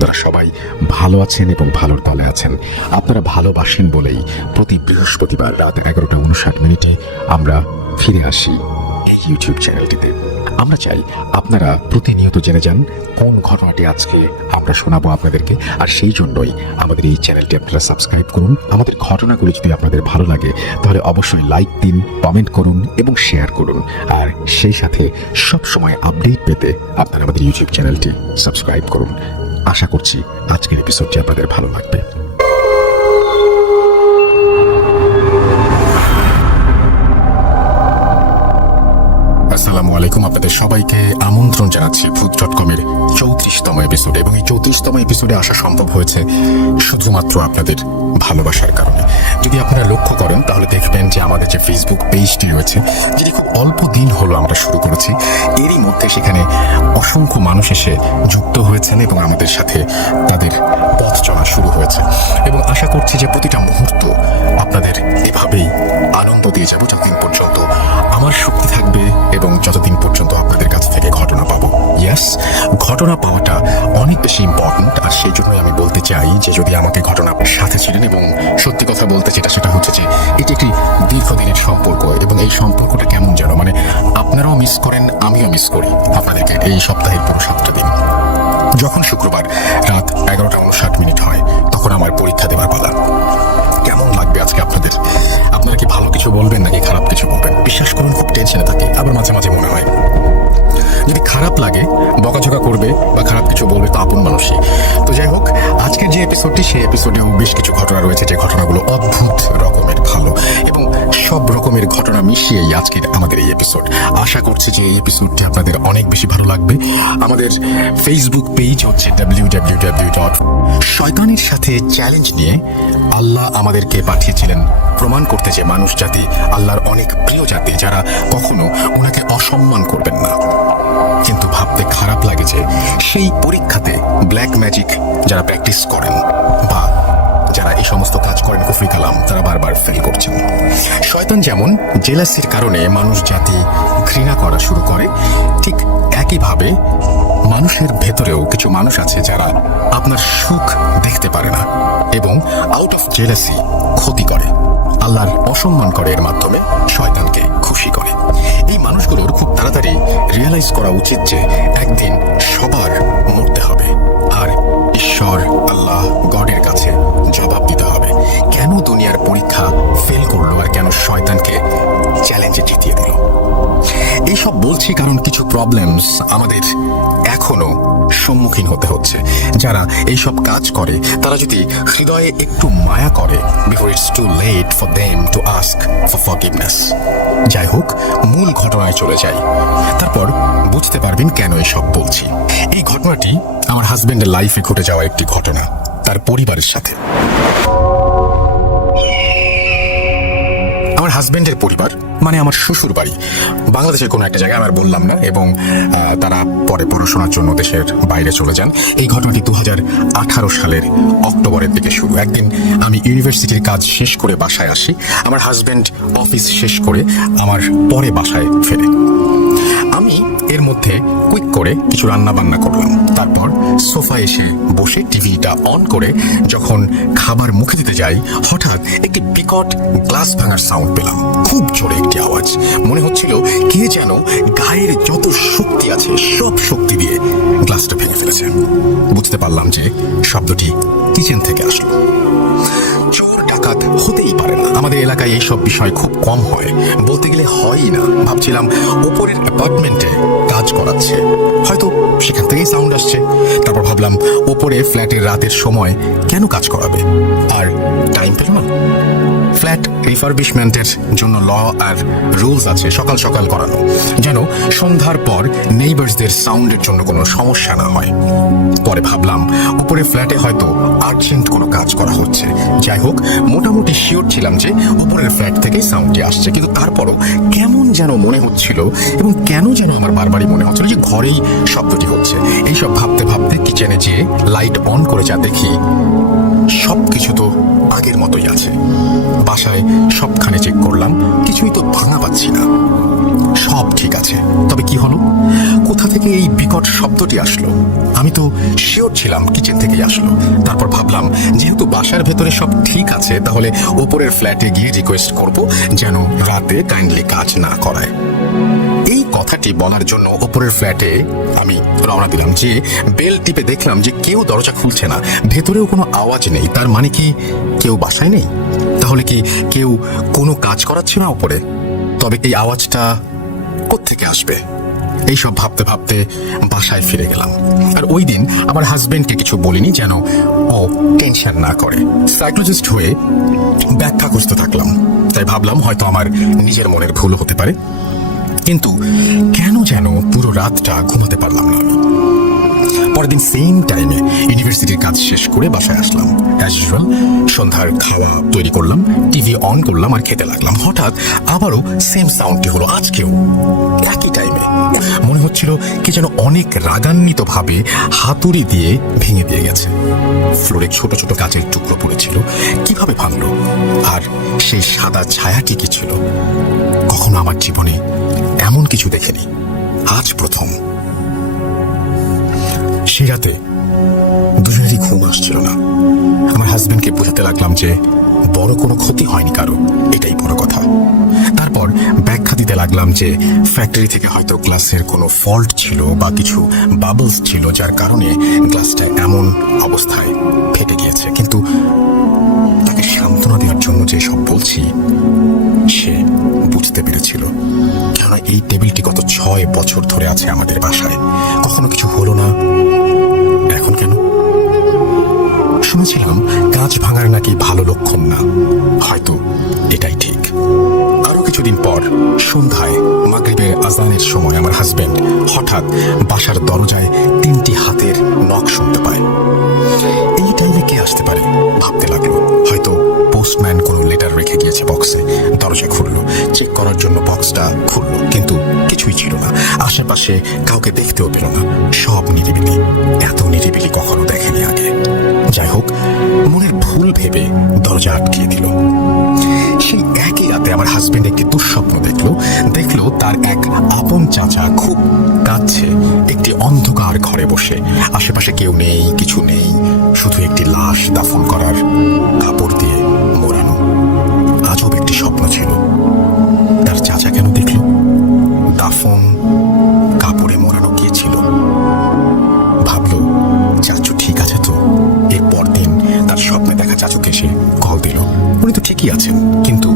তারা সবাই ভালো আছেন এবং ভালোর তলে আছেন। আপনারা ভালোবাসেন বলেই প্রতি বৃহস্পতিবার রাত 11:59 আমরা ফিরে আসি এই ইউটিউব চ্যানেলটিতে। আমরা চাই আপনারা প্রতিনিয়ত জেনে যান কোন ঘটনাটি আজকে আমরা শোনাবো আপনাদেরকে, আর সেই জন্যই আমাদের এই চ্যানেলটি আপনারা সাবস্ক্রাইব করুন। আমাদের ঘটনাগুলো যদি আপনাদের ভালো লাগে তাহলে অবশ্যই লাইক দিন, কমেন্ট করুন এবং শেয়ার করুন। আর সেই সাথে সব সময় আপডেট পেতে আপনারা আমাদের ইউটিউব চ্যানেলটি সাবস্ক্রাইব করুন। আশা করছি আজকের এপিসোডটি আপনাদের ভালো লাগবে। আসসালামু আলাইকুম, আপনাদের সবাইকে আমন্ত্রণ জানাচ্ছি ভূত.com-এর 34তম এপিসোডে। এবং এই 34তম এপিসোডে আসা সম্ভব হয়েছে শুধুমাত্র আপনাদের ভালোবাসার কারণে। যদি আপনারা লক্ষ্য করেন তাহলে দেখবেন যে আমাদের যে ফেসবুক পেজটি রয়েছে, যেটি খুব অল্প দিন হলো আমরা শুরু করেছি, এরই মধ্যে সেখানে অসংখ্য মানুষ এসে যুক্ত হয়েছেন এবং আমাদের সাথে তাদের পথ চলা শুরু হয়েছে। এবং আশা করছি যে প্রতিটা মুহূর্ত আপনাদের এভাবেই আনন্দ দিয়ে যাব যতদিন পর্যন্ত আমার শক্তি থাকবে এবং যতদিন পর্যন্ত আপনাদের কাছ থেকে ঘটনা পাবো। ইয়েস, ঘটনা পাওয়াটা অনেক বেশি ইম্পর্টেন্ট। আর সেই জন্যই আমি বলতে চাই যে যদি আমাকে ঘটনা সাথে ছিলেন, এবং সত্যি কথা বলতে সেটা হচ্ছে যে এটি একটি দীর্ঘদিনের সম্পর্ক, এবং এই সম্পর্কটা কেমন যেন মানে আপনারাও মিস করেন, আমিও মিস করি আপনাদেরকে। এই সপ্তাহের পুরো 7টা দিন, যখন শুক্রবার রাত 11:59 হয় তখন আমার পরীক্ষা দেওয়ার পালা। কেমন লাগবে আজকে আপনাদের? আপনারা কি ভালো কিছু বলবেন নাকি খারাপ কিছু বলবেন? বিশ্বাস করুন খুব টেনশনে থাকি, আবার মাঝে মাঝে মনে হয় যদি খারাপ লাগে বকাঝকা করবে বা খারাপ কিছু বলবে তো আপন মানুষই। তো যাই হোক, আজকের যে এপিসোডটি, সেই এপিসোডেও বেশ কিছু ঘটনা রয়েছে, যে ঘটনাগুলো অদ্ভুত রকমের ভালো, এবং সব রকমের ঘটনা মিশিয়েই আজকের আমাদের এই এপিসোড। আশা করছি যে এই এপিসোডটি আপনাদের অনেক বেশি ভালো লাগবে। আমাদের ফেসবুক পেজ হচ্ছে www.শয়তানের সাথে চ্যালেঞ্জ নিয়ে। আল্লাহ আমাদেরকে পাঠিয়েছিলেন প্রমাণ করতে যে মানুষ জাতি আল্লাহর অনেক প্রিয় জাতি, যারা কখনো ওনাকে অসম্মান করবেন না। কিন্তু ভাবতে খারাপ লাগে যে সেই পরীক্ষাতে ব্ল্যাক ম্যাজিক যারা প্র্যাকটিস করেন বা যারা এই সমস্ত কাজ করেন কুফরি কালাম, তারা বারবার ফেল করছেন। শয়তান যেমন জেলাসির কারণে মানুষ জাতি ঘৃণা করা শুরু করে, ঠিক একইভাবে মানুষের ভেতরেও কিছু মানুষ আছে যারা আপনার সুখ দেখতে পারে না এবং আউট অফ জেলাসি ক্ষতি করে, আল্লাহর অসম্মান করে, এর মাধ্যমে শয়তানকে খুশি করে। এই মানুষগুলোর খুব তাড়াতাড়ি রিয়েলাইজ করা উচিত যে একদিন সবার মরতে হবে, আর ঈশ্বর আল্লাহ গডের কাছে জবাব দিতে হবে কেন দুনিয়ার পরীক্ষা ফেল করলো আর কেন শয়তানকে চ্যালেঞ্জে জিতিয়ে দিল। এইসব বলছি কারণ কিছু প্রবলেমস আমাদের এখনো সম্মুখীন হতে হচ্ছে। যারা এইসব কাজ করে তারা যদি হৃদয়ে একটু মায়া করে, before it's too late for them to ask for forgiveness. যাই হোক, মূল ঘটনায় চলে যাই, তারপর বুঝতে পারবেন কেন এসব বলছি। এই ঘটনাটি আমার হাজবেন্ডের লাইফে ঘটে যাওয়া একটি ঘটনা, তার পরিবারের সাথে। আমার হাজবেন্ডের পরিবার মানে আমার শ্বশুর বাড়ি বাংলাদেশের কোনো একটা জায়গায়, আমার বললাম না, এবং তারা পরে পড়াশোনার জন্য দেশের বাইরে চলে যান। এই ঘটনাটি 2018 সালের অক্টোবরের দিকে শুরু। একদিন আমি ইউনিভার্সিটির কাজ শেষ করে বাসায় আসি, আমার হাজবেন্ড অফিস শেষ করে আমার পরে বাসায় ফেরে। আমি এর মধ্যে কুইক করে কিছু রান্না বান্না করলাম, তারপর সোফায় এসে বসে টিভিটা অন করে যখন খাবার মুখে দিতে যাই, হঠাৎ একটি বিকট গ্লাস ভাঙার সাউন্ড পেলাম। খুব জোরে একটি আওয়াজ, মনে হচ্ছিল কে যেন গায়ের যত শক্তি আছে সব শক্তি দিয়ে গ্লাসটা ভেঙে ফেলেছে। বুঝতে পারলাম যে শব্দটি কিচেন থেকে আসলো। চোর ডাকাত হতেই পারে না, আমাদের এলাকায় এইসব বিষয় খুব কম হয়, বলতে গেলে হয়ই না। ভাবছিলাম ওপরের অ্যাপার্টমেন্টে কাজ করাচ্ছে, হয়তো সেখান থেকেই সাউন্ড আসছে। তারপর ভাবলাম ওপরে ফ্ল্যাটের রাতের সময় কেন কাজ করাবে, আর টাইম পেল না। ফ্ল্যাট রিফারবিশমেন্টের জন্য ল আর রুলস আছে সকাল সকাল করানো, যেন সন্ধ্যার পর নেইবার্সদের সাউন্ডের জন্য কোনো সমস্যা না হয়। পরে ভাবলাম উপরে ফ্ল্যাটে হয়তো আর্জেন্ট কোনো কাজ করা হচ্ছে। যাই হোক, মোটামুটি শিওর ছিলাম যে উপরের ফ্ল্যাট থেকেই সাউন্ডটি আসছে, কিন্তু তারপরও কেমন যেন মনে হচ্ছিল, এবং কেন যেন আমার বারবারই মনে হচ্ছিল যে ঘরেই শব্দটি হচ্ছে। এইসব ভাবতে ভাবতে কিচেনে যেয়ে লাইট অন করে যা দেখি, সবকিছু তো আগের মতোই আছে। বাসায় সবখানে চেক করলাম, কিছুই তো ভাঙা পাচ্ছি না। সব ঠিক আছে, তবে কি হলো? কোথা থেকে এই বিকট শব্দটি আসলো? আমি তো শিওর ছিলাম কিচেন থেকেই আসলো। তারপর ভাবলাম, যেহেতু বাসার ভেতরে সব ঠিক আছে, তাহলে ওপরের ফ্ল্যাটে গিয়ে রিকোয়েস্ট করব যেন রাতে কাইন্ডলি কাজ না করায়। এই কথাটি বলার জন্য ওপরের ফ্ল্যাটে আমি রওনা দিলাম। যে বেল টিপে দেখলাম যে কেউ দরজা খুলছে না, ভেতরেও কোনো আওয়াজ নেই। তার মানে কি কেউ বাসায় নেই? তাহলে কি কেউ কোনো কাজ করাচ্ছে না ওপরে? তবে এই আওয়াজটা কোত্থেকে আসবে? এইসব ভাবতে ভাবতে বাসায় ফিরে গেলাম। আর ওই দিন আমার হাজবেন্ডকে কিছু বলিনি যেন ও টেনশন না করে। সাইকোলজিস্ট হয়ে ব্যাখ্যা খুঁজতে থাকলাম। তাই ভাবলাম হয়তো আমার নিজের মনের ভুল হতে পারে, কিন্তু কেন যেন পুরো রাতটা ঘুমাতে পারলাম না আমি। পরের দিন সেম টাইমে ইউনিভার্সিটির কাজ শেষ করে বাসায় আসলাম। অ্যাজ ইউজুয়াল সন্ধ্যার খাওয়া তৈরি করলাম, টিভি অন করলাম আর খেতে লাগলাম। হঠাৎ আবারও সেম সাউন্ডটি হলো, আজকেও একই টাইমে। মনে হচ্ছিল কি যেন অনেক রাগান্বিত ভাবে হাতুড়ি দিয়ে ভেঙে দিয়ে গেছে। ফ্লোরে ছোট ছোট কাচের টুকরো পড়েছিল। কিভাবে ভাঙলো? আর সেই সাদা ছায়াটি কি ছিল? কখনো আমার জীবনে এমন কিছু দেখিনি, আজ প্রথম। সে রাতে দুজনেরই ঘুম আসছিল না। আমার হাজবেন্ডকে বোঝাতে লাগলাম যে বড় কোনো ক্ষতি হয়নি কারো, এটাই বড় কথা। তারপর ব্যাখ্যা দিতে লাগলাম যে ফ্যাক্টরি থেকে হয়তো গ্লাসের কোনো ফল্ট ছিল বা কিছু বাবলস ছিল, যার কারণে গ্লাসটা এমন অবস্থায় ফেটে গিয়েছে। কিন্তু তাকে সান্ত্বনা দেওয়ার জন্য যে সব বলছি, সে বুঝতে পেরেছিল। কেননা এই টেবিলটি গত 6 বছর ধরে আছে আমাদের বাসায়, কখনো কিছু হলো না, এখন কেন? শুনেছিলাম কাঁচ ভাঙার নাকি ভালো লক্ষণ না, হয়তো এটাই ঠিক। আরো কিছুদিন পর সন্ধ্যায় মাগরিবের আজানের সময় আমার হাজবেন্ড হঠাৎ বাসার দরজায় 3টি হাতের নখ শুনতে পায়। এই টাইমে কে আসতে পারে ভাবতে লাগলো। হয়তো পোস্টম্যান কোনো লেটার রেখে গিয়েছে বক্সে। দরজা খুললো, চেক করার জন্য বক্সটা খুললো, কিন্তু কিছুই ছিল না। আশেপাশে কাউকে দেখতেও পেল না, সব নিরিবিলি। এত নিরিবিলি কখনো দেখেনি আগে। যাই হোক, মনের ভুল ভেবে দরজা আটকিয়ে দিল। সেই একই রাতে আমার হাজবেন্ড একটি দুঃস্বপ্ন দেখলো তার এক আপন চাচা খুব কাঁদছে একটি অন্ধকার ঘরে বসে। আশেপাশে কেউ নেই, কিছু নেই, শুধু একটি লাশ দাফন করার কাপড় দিয়ে মোড়ানো। আজব একটি স্বপ্ন ছিল। তার চাচা কেন দেখলো? দাফন কাপড়ে মোড়ানো গিয়েছিল। ভাবলো চাচু ঠিক আছে তো। এর পরদিন তার স্বপ্নে দেখা চাচুকে এসে কল দিল। উনি তো ঠিকই আছেন, কিন্তু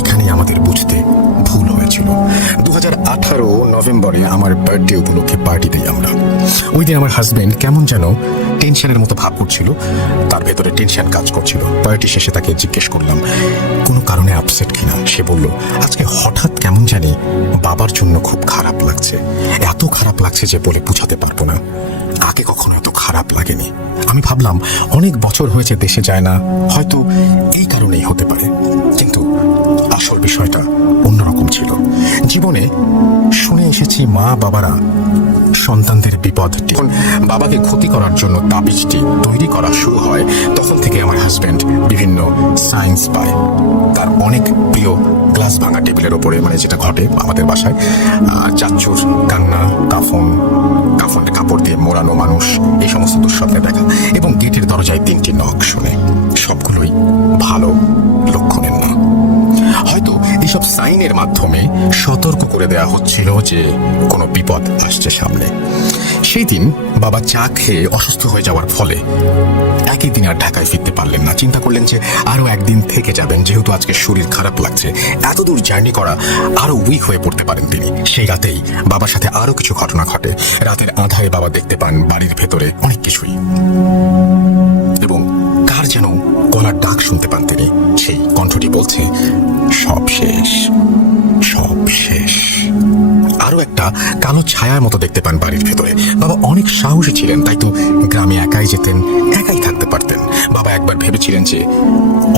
এখানেই আমাদের বুঝতে ভুল হয়েছিল। 2018 নভেম্বরে আমার বার্থডে উপলক্ষে পার্টি দিই আমরা। ওই দিন আমার হাজবেন্ড কেমন যেন টেনশনের মতো ভাব করছিল, তার ভেতরে টেনশন কাজ করছিল। পার্টি শেষে তাকে জিজ্ঞেস করলাম কোনো কারণে আপসেট কিনা। সে বলল আজকে হঠাৎ কেমন জানি বাবার জন্য খুব খারাপ লাগছে। এত খারাপ লাগছে যে বলে বোঝাতে পারবো না। আগে কখনো এত খারাপ লাগেনি। আমি ভাবলাম অনেক বছর হয়েছে দেশে যায় না, হয়তো এই কারণেই হতে পারে। কিন্তু আসল বিষয়টা অন্যরকম ছিল। জীবনে শুনে এসেছি মা বাবারা সন্তানদের বিপদ, যখন বাবাকে ক্ষতি করার জন্য তাবিজটি তৈরি করা শুরু হয়, তখন থেকে আমার হাজবেন্ড বিভিন্ন সাইন্স পায়। তার অনেক প্রিয় গ্লাস ভাঙা টেবিলের ওপরে, মানে যেটা ঘটে আমাদের বাসায়, চাচ্চুর কান্না, কাফনে কাপড় দিয়ে মোড়ানো মানুষ, এই সমস্ত দুঃস্বপ্নে দেখা, এবং গেটের দরজায় 3টি নখ শুনে। সবগুলোই ভালো লক্ষণের না। হয়তো এইসব সাইনের মাধ্যমে সতর্ক করে দেয়া হচ্ছিল যে কোনো বিপদ আসছে সামনে। সেই দিন বাবা চা খেয়ে অসুস্থ হয়ে যাওয়ার ফলে একই দিন আর ঢাকায় ফিরতে পারলেন না। চিন্তা করলেন যে আরো একদিন থেকে যাবেন, যেহেতু আজকে শরীর খারাপ লাগছে। এত দূর জার্নি করা, আরো উইক হয়ে পড়তে পারেন তিনি। সেই রাতেই বাবার সাথে আরো কিছু ঘটনা ঘটে। রাতের আঁধারে বাবা দেখতে পান বাড়ির ভেতরে অনেক কিছুই, এবং কার যেন গলার ডাক শুনতে পান তিনি। সেই কণ্ঠটি বলছে সব শেষ, সব শেষ। আরো একটা কালো ছায়ার মতো দেখতে পান বাড়ির ভেতরে। বাবা অনেক সাহসী ছিলেন, তাই তো গ্রামে একাই যেতেন, একাই থাকতে পারতেন। বাবা একবার ভেবেছিলেন যে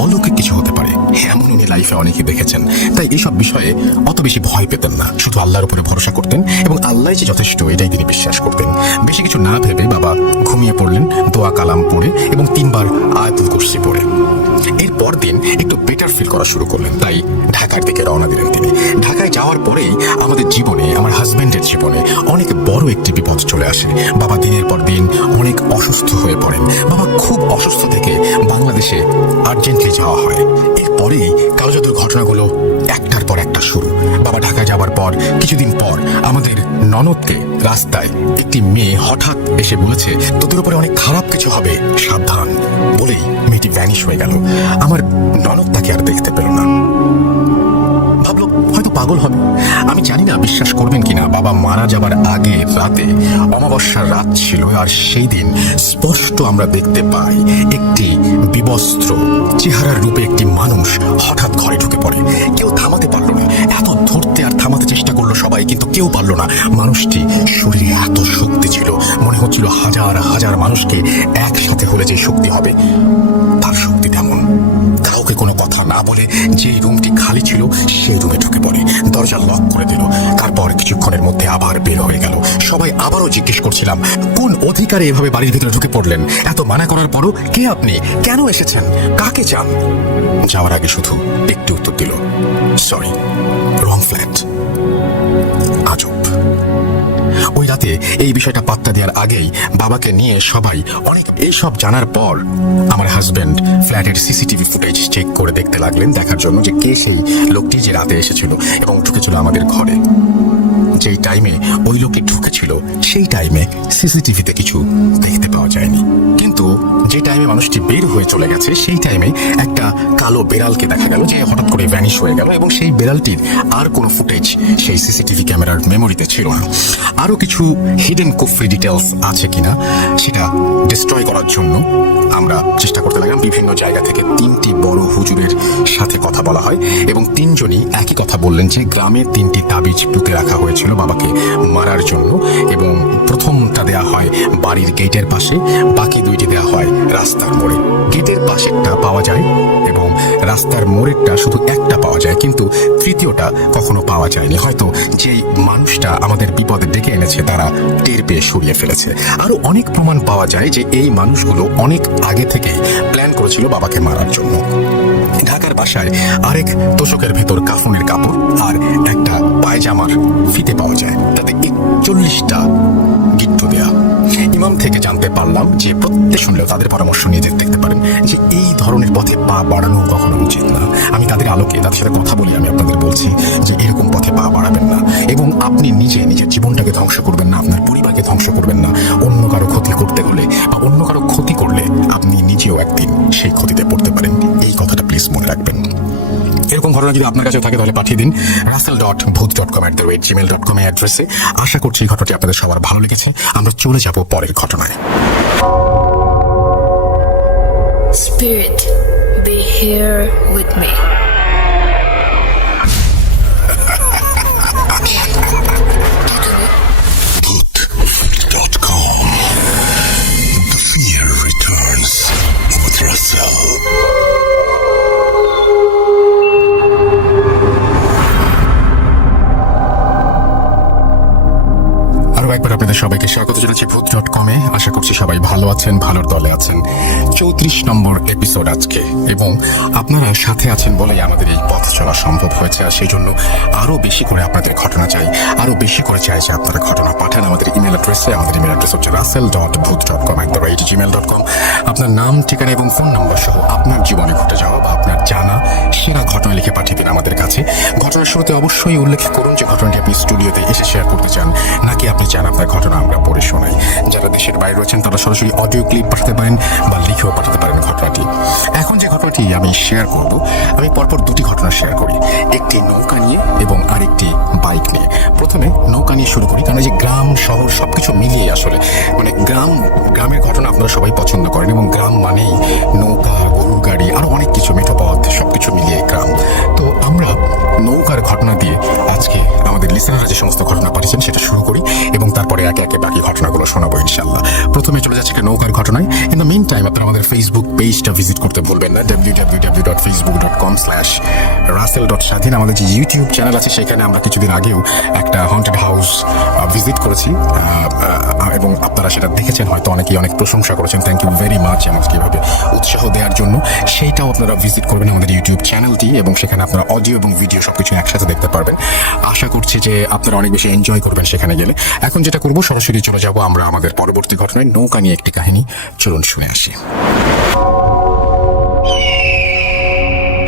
অলৌকিক কিছু হতে পারে, এমন উনি লাইফে অনেকেই দেখেছেন। তাই এইসব বিষয়ে অত বেশি ভয় পেতেন না, শুধু আল্লাহর উপরে ভরসা করতেন, এবং আল্লাহ যে যথেষ্ট এটাই তিনি বিশ্বাস করতেন। বেশি কিছু না ভেবে বাবা ঘুমিয়ে পড়লেন দোয়া কালাম পড়ে এবং 3বার আয়াতুল কুরসি পড়ে। এর পরদিন একটু বেটার ফিল করা শুরু করলেন, তাই ঢাকার দিকে রওনা দিলেন তিনি। ঢাকায় যাওয়ার পরেই আমাদের জীবনে, আমার হাজবেন্ডের জীবনে অনেক বড় একটি বিপদ চলে আসে। বাবা দিনের পর দিন অনেক অসুস্থ হয়ে পড়েন। বাবা খুব অসুস্থ থেকে বাংলাদেশে আর্জেন্টলি যাওয়া হয়। এরপরেই কালোজাদুর ঘটনাগুলো একটার পর একটা শুরু। বাবা ঢাকায় যাওয়ার পর কিছুদিন পর আমাদের ননদকে রাস্তায় একটি মেয়ে হঠাৎ এসে বলেছে, তোদের উপরে অনেক খারাপ কিছু হবে, সাবধান। বলেই মেয়েটি ভ্যানিশ হয়ে গেল। আমার ননদ তাকে আর দেখতে পেল না। ভাবলো হয়তো পাগল হবে। আমি জানি না বিশ্বাস করবেন কিনা, বাবা মারা যাবার আগে রাতে, অমাবস্যার রাত ছিল, আর সেই দিন স্পষ্ট আমরা দেখতে পাই একটি বিবস্ত্র চেহারার রূপে একটি মানুষ হঠাৎ ঘরে ঢুকে পড়ে। কেউ থামাতে পারলো না। এত ধরতে আর থামাতে চেষ্টা করলো সবাই, কিন্তু কেউ পারলো না। মানুষটি শরীরে এত শক্তি ছিল, মনে হচ্ছিল হাজার হাজার মানুষকে একসাথে হলে যে শক্তি হবে, তার শক্তি তেমন। কাউকে কোনো কথা না বলে যে রুমটি খালি ছিল সেই রুমে ঢুকে পড়ে, দরজা লক করে দিল। তারপর কিছুক্ষণের মধ্যে আবার বের হয়ে গেল। সবাই আবারও জিজ্ঞেস করছিলাম, কোন অধিকারে এভাবে বাড়ির ভিতরে ঢুকে পড়লেন? এত মানা করার পরও কে আপনি? কেন এসেছেন? কাকে চান? যাওয়ার আগে শুধু একটি উত্তর দিল, সরি, রং ফ্ল্যাট। আজব। ওই রাতে এই বিষয়টা পাত্তা দেওয়ার আগেই বাবাকে নিয়ে সবাই অনেক এইসব জানার পর আমার হাজবেন্ড ফ্ল্যাটের সিসিটিভি ফুটেজ চেক করে দেখতে লাগলেন, দেখার জন্য যে কে সেই লোকটি যে রাতে এসেছিল এবং ঢুকেছিল আমাদের ঘরে। যেই টাইমে ওই লোকটি ঢুকেছিল সেই টাইমে সিসিটিভিতে কিছু দেখতে পাওয়া যায়নি, কিন্তু যে টাইমে মানুষটি বের হয়ে চলে গেছে সেই টাইমে একটা কালো বেড়ালকে দেখা গেল যে হঠাৎ করে ভ্যানিশ হয়ে গেল, এবং সেই বেড়ালটির আর কোনো ফুটেজ সেই সিসিটিভি ক্যামেরার মেমোরিতে ছিল না। আরও কিছু হিডেন কুফরি ডিটেলস আছে কিনা সেটা ডিস্ট্রয় করার জন্য আমরা চেষ্টা করতে লাগলাম। বিভিন্ন জায়গা থেকে 3টি বড় হুজুরের সাথে কথা বলা হয় এবং 3জনই একই কথা বললেন যে গ্রামের 3টি তাবিজ পুঁতে রাখা হয়েছিল বাবাকে মারার জন্য, এবং প্রথমটা দেয়া হয় বাড়ির গেটের পাশে, বাকি 2টি দেয়া হয় রাস্তার মোড়ে। গেটের পাশেরটা পাওয়া যায় এবং রাস্তার মোড়েরটা শুধু একটা পাওয়া যায়, কিন্তু তৃতীয়টা কখনো পাওয়া যায়নি। হয়তো যেই মানুষটা আমাদের বিপদে ডেকে এনেছে তারা টের পেয়ে সরিয়ে ফেলেছে। আরো অনেক প্রমাণ পাওয়া যায় যে এই মানুষগুলো অনেক আগে থেকে প্ল্যান করেছিল বাবাকে মারার জন্য। ঢাকার বাসায় আরেক তোষকের ভেতর কাফনের কাপড় আর একটা পায়জামার ফিতে পাওয়া যায়, তাতে 41টা গিট্টু দেয়া। ইমাম থেকে জানতে পারলাম যে প্রত্যেক শুনলেও তাদের পরামর্শ নিয়ে দেখতে পারেন যে এই ধরনের পথে পা বাড়ানো কখনো উচিত না। আমি তাদের আলোকে তাদের সাথে কথা বলি, আমি আপনাদের বলছি যে এরকম পথে পা বাড়াবেন না, এবং আপনি নিজের জীবনটাকে ধ্বংস করবেন না, আপনার পরিবারকে ধ্বংস করবেন না। অন্য কারো ক্ষতি করতে হলে বা অন্য কারো ক্ষতি করলে আপনি নিজেও একদিন সেই ক্ষতিতে পড়তে পারেন। এই কথাটা প্লিজ মনে রাখবেন। এরকম ঘটনা যদি আপনার কাছে থাকে তাহলে পাঠিয়ে দিন russell.booth.com@gmail.com অ্যাড্রেসে। আশা করছি এই ঘটনাটি আপনাদের সবার ভালো লেগেছে। আমরা চলে যাব পরের ঘটনায়। Spirit, be here with me. Booth.com. The fear returns with Russell. একবার আপনাদের সবাইকে স্বাগত জানাচ্ছি ভূত.com-এ। আশা করছি সবাই ভালো আছেন, ভালোর দলে আছেন। 34 নম্বর এপিসোড আজকে, এবং আপনারা সাথে আছেন বলেই আমাদের এই পথ চলা সম্ভব হয়েছে। আর সেই জন্য আরো বেশি করে আপনাদের ঘটনা চাই, আরো বেশি করে চাই যে আপনারা ঘটনা পাঠান আমাদের ইমেল অ্যাড্রেসে। আমাদের ইমেল অ্যাড্রেস হচ্ছে russell.booth.com@gmail.com। আপনার নাম, ঠিকানা এবং ফোন নম্বর সহ আপনার জীবনে ঘটে যাওয়া বা আপনার জানা সেরা ঘটনা লিখে পাঠিয়ে দিন আমাদের কাছে। ঘটনার শুরুতে অবশ্যই উল্লেখ করুন যে ঘটনাটি আপনি স্টুডিওতে এসে শেয়ার করতে চান, নাকি আপনি চান আপনার ঘটনা আমরা পড়ে শোনাই। যারা দেশের বাইরে রয়েছেন তারা সরাসরি অডিও ক্লিপ পাঠাতে পারেন বা লিখেও পাঠাতে পারেন ঘটনাটি। এখন যে ঘটনাটি আমি শেয়ার করব, আমি পরপর 2টি ঘটনা শেয়ার করি, একটি নৌকা নিয়ে এবং আরেকটি বাইক নিয়ে। প্রথমে নৌকা নিয়ে শুরু করি, কারণ যে গ্রাম শহর সবকিছু মিলিয়ে আসলে মানে গ্রামের ঘটনা আপনারা সবাই পছন্দ করেন, এবং গ্রাম মানেই নৌকা, গরু গাড়ি, আরো অনেক কিছু, মেঠো পথ, সবকিছু মিলিয়ে গ্রাম। তো আমরা নৌকার ঘটনা দিয়ে আজকে আমাদের লিসেনাররা যে সমস্ত ঘটনা পাঠিয়েছেন সেটা শুরু করি, এবং তারপরে একে একে বাকি ঘটনাগুলো শোনাবো ইনশাল্লাহ। প্রথমে চলে যাচ্ছে একটা নৌকার ঘটনায়। ইন দ্য মেইন টাইম আপনারা আমাদের ফেসবুক পেজটা ভিজিট করতে ভুলবেন না, www.facebook.com/russell.স্বাধীন। আমাদের যে ইউটিউব চ্যানেল আছে সেখানে আমরা কিছুদিন আগেও একটা হন্টেড হাউস ভিজিট করেছি এবং আপনারা সেটা দেখেছেন, হয়তো অনেকেই অনেক প্রশংসা করেছেন। থ্যাংক ইউ ভেরি মাচ আমাকে এভাবে উৎসাহ দেওয়ার জন্য। সেইটাও আপনারা ভিজিট করবেন আমাদের ইউটিউব চ্যানেলটি, এবং সেখানে আপনারা অডিও এবং ভিডিও সবকিছু একসাথে দেখতে পারবেন। আশা করছি যে আপনারা অনেক বেশি এনজয় করবেন সেখানে গেলে। এখন যেটা করবো, সরাসরি চলে যাব আমরা আমাদের পরবর্তী ঘটনায়, নৌকা নিয়ে একটি কাহিনী। চলুন শুনে আসি।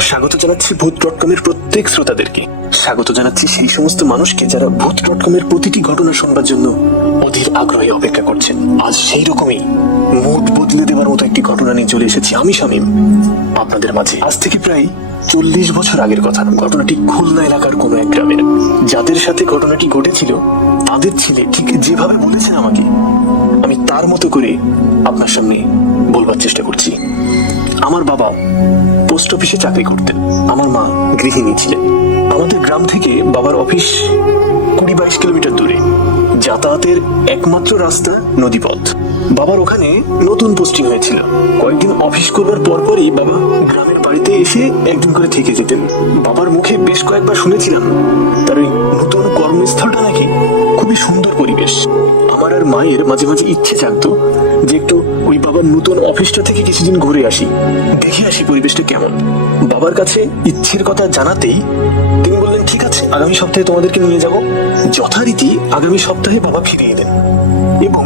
স্বাগত জানাচ্ছি ভূত ডটকমের প্রত্যেক শ্রোতাদেরকে। স্বাগত জানাচ্ছি সেই সমস্ত মানুষকে যারা ভূত ডটকমের প্রতিটি ঘটনা শুনবার জন্য অধীর আগ্রহে অপেক্ষা করছেন। আজ সেই রকমই মুড বদলে দেওয়ার মতো একটি ঘটনা নিয়ে চলে এসেছি আমি, শামীম, আপনাদের মাঝে। আজ থেকে প্রায় 40 বছর আগের কথা। ঘটনাটি খুলনা এলাকার কোনো এক গ্রামের। যাদের সাথে ঘটনাটি ঘটেছিল তাদের ছেলে ঠিক যেভাবে বলেছেন আমাকে, আমি তার মতো করে আপনার সামনে বলবার চেষ্টা করছি। আমার বাবা পোস্ট অফিসে চাকরি করতেন, আমার মা গৃহিণী ছিলেন। আমাদের গ্রাম থেকে বাবার অফিস 20-22 কিলোমিটার দূরে। যাতায়াতের একমাত্র রাস্তা নদীপথ। বাবার ওখানে নতুন পোস্টিং হয়েছিল। কয়েকদিন অফিস করবার পরপরই বাবা গ্রামের বাড়িতে এসে একদিন করে থেকে যেতেন। বাবার মুখে বেশ কয়েকবার শুনেছিলাম তার ওই নতুন কর্মস্থলটা নাকি খুবই সুন্দর পরিবেশ। আমার আর মায়ের মাঝে মাঝে ইচ্ছে জাগতো যে একটু ওই বাবার নতুন অফিসটা থেকে কিছুদিন ঘুরে আসি, দেখে আসি পরিবেশটা কেমন। বাবার কাছে ইচ্ছের কথা জানাতেই তিনি বললেন, ঠিক আছে, আগামী সপ্তাহে তোমাদেরকে নিয়ে যাব। যথারীতি আগামী সপ্তাহে বাবা ফিরে এলেন এবং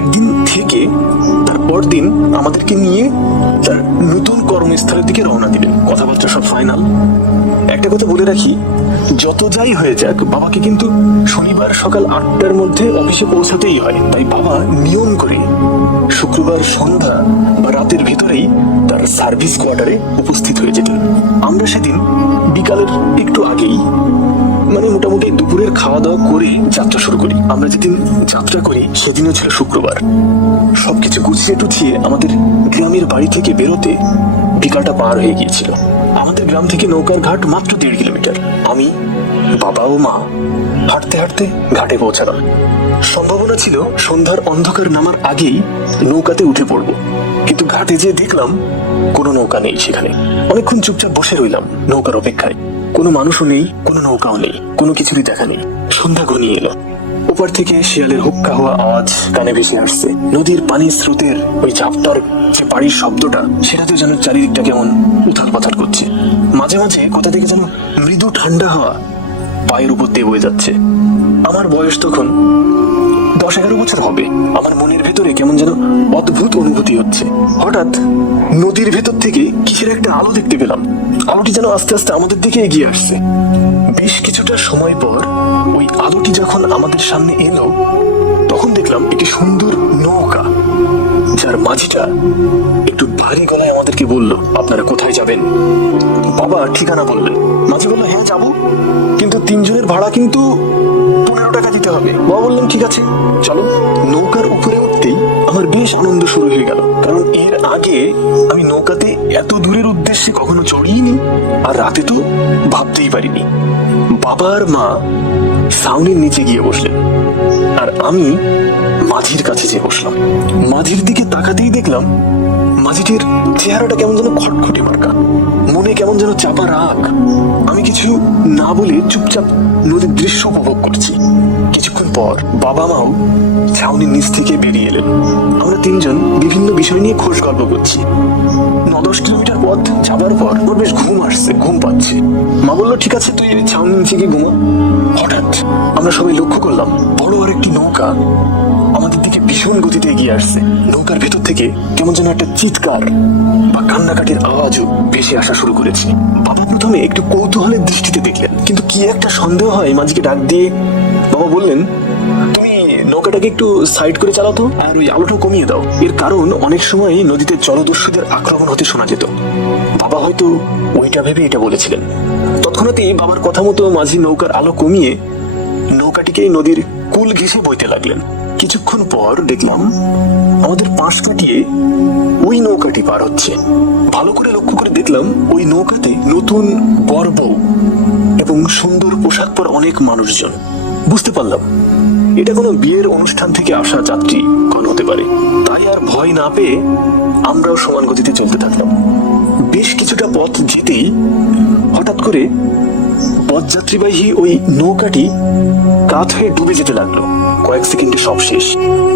একদিন থেকে তারপর দিন আমাদেরকে নিয়ে তার নতুন কর্মস্থলের দিকে রওনা দিলেন। কথাবার্তা সব ফাইনাল। একটা কথা বলে রাখি, যত যাই হয়ে যাক, বাবাকে কিন্তু শনিবার সকাল 8টার মধ্যে অফিসে পৌঁছাতেই হয়। তাই বাবা নিয়ম করে শুক্রবার সন্ধ্যা বা রাতের ভিতরেই তার সার্ভিস কোয়ার্টারে উপস্থিত হয়ে যেতেন। আমরা সেদিন বিকালের একটু আগেই, মানে মোটামুটি দুপুরের খাওয়া দাওয়া করে যাত্রা শুরু করি। আমরা যেদিন যাত্রা করি সেদিনও ছিল শুক্রবার। সবকিছু গুছিয়ে টুছিয়ে আমাদের গ্রামের বাড়ি থেকে বেরোতে বিকালটা পার হয়ে গিয়েছিল। আমাদের গ্রাম থেকে নৌকার ঘাট মাত্র 1.5 কিলোমিটার। আমি, বাবা ও মা হাঁটতে হাঁটতে ঘাটে পৌঁছালাম। সম্ভাবনা ছিল সন্ধ্যার অন্ধকার নামার আগেই নৌকাতে উঠে পড়ব, কিন্তু ঘাটে যেয়ে দেখলাম কোনো নৌকা নেই সেখানে। অনেকক্ষণ চুপচাপ বসে রইলাম নৌকার অপেক্ষায়। কোনো মানুষও নেই, কোনো নৌকাও নেই, কোনো কিছুরই দেখা নেই। সন্ধ্যা ঘনিয়ে এলো। ওপার থেকে শিয়ালের হুক্কা হওয়া আওয়াজ কানে ভেসে আসছে। নদীর পানির স্রোতের ওই ঝাপটার যে বাড়ির শব্দটা, সেটাতে যেন চারিদিকটা কেমন উথাল পাথাল করছে। মাঝে মাঝে কোথা থেকে যেন মৃদু ঠান্ডা হাওয়া পায়ের উপর দিয়ে বয়ে যাচ্ছে। আমার বয়স তখন 10-11 বছর হবে। আমার মনের ভেতরে কেমন যেন অদ্ভুত অনুভূতি হচ্ছে। হঠাৎ নদীর ভেতর থেকে কিসের একটা আলো দেখতে পেলাম। আলোটি যেন আস্তে আস্তে আমাদের দিকে এগিয়ে আসছে। বেশ কিছুটা সময় পর ওই আলোটি যখন আমাদের সামনে এলো, তখন দেখলাম একটি সুন্দর নৌকা, যার মাঝিটা একটু ভারী গলায় আমাদেরকে বলল, আপনারা কোথায় যাবেন? বাবা ঠিকানা বললেন। মাঝি বলল, হ্যাঁ যাবো, কিন্তু 3 জনের ভাড়া কিন্তু 15 টাকা দিতে হবে। বাবা বললেন, ঠিক আছে চলো। নৌকার উপরে উঠতেই আমার বেশ আনন্দ শুরু হয়ে গেল, কারণ এর আগে আমি নৌকাতে এত দূরের উদ্দেশ্যে কখনো চড়িনি, আর রাতে তো ভাবতেই পারিনি। বাবা আর মা ছাউনির নিচে গিয়ে বসলেন, আর আমি মাঝির কাছে যেয়ে বসলাম। মাঝির দিকে তাকাতেই দেখলাম মাঝিটির চেহারাটা কেমন যেন খটখটে মার্কা, মনে কেমন যেন চাপা রাগ। আমি কিছু না বলে চুপচাপ নদীর দৃশ্য উপভোগ করছি। কিছুক্ষণ পর বাবা মাও ছাউনির নিচ থেকে বেরিয়ে এলেন। আমরা 3 জন বিভিন্ন বিষয় নিয়ে খোশ গল্প করছি। 9-10 কিলোমিটার পথ যাবার পর ওর বেশ ঘুম আসছে, ঘুম পাচ্ছে। মা বললো, ঠিক আছে তুই ছাউনির নিচে গিয়ে ঘুমা। হঠাৎ আমরা সবাই লক্ষ্য করলাম বড় আর একটি নৌকা আমাদের দিকে ভীষণ গতিতে এগিয়ে আসছে। নৌকার ভেতর থেকে কেমন যেন একটা চিৎকার বা কান্নাকাটির আওয়াজও ভেসে আসা শুরু করেছে। বাবা প্রথমে একটু কৌতূহলের দৃষ্টিতে দেখলেন, কিন্তু কি একটা সন্দেহ হয় মাঝিকে ডাক দিয়ে বাবা বললেন, তুমি নৌকাটাকে একটু সাইড করে চালাও তো, আর ওই আলোটা কমিয়ে দাও। এর কারণ অনেক সময় নদীতে জলদস্যুদের আক্রমণ হতে শোনা যেত। বাবা হয়তো ওইটা ভেবে এটা বলেছিলেন। তৎক্ষণাৎই বাবার কথা মতো মাঝি নৌকার আলো কমিয়ে নৌকাটিকে নদীর কুল ঘেঁষে বইতে লাগলেন। কিছুক্ষণ পর দেখলাম আমাদের পাশ কাটিয়ে ওই নৌকাটি পার হচ্ছে। ভালো করে লক্ষ্য করে দেখলাম ওই নৌকাতে নতুন বর বউ এবং সুন্দর পোশাক পরা অনেক মানুষজন। বুঝতে পারলাম এটা কোনো বিয়ের অনুষ্ঠান থেকে আসা যাত্রী গণ হতে পারে। তাই আর ভয় না পেয়ে আমরাও সমান গতিতে চলতে থাকলাম। বেশ কিছুটা পথ যেতেই হঠাৎ করে পথযাত্রীবাহী ওই নৌকাটি কাত হয়ে ডুবে যেতে লাগলো। কয়েক সেকেন্ডে সব শেষ।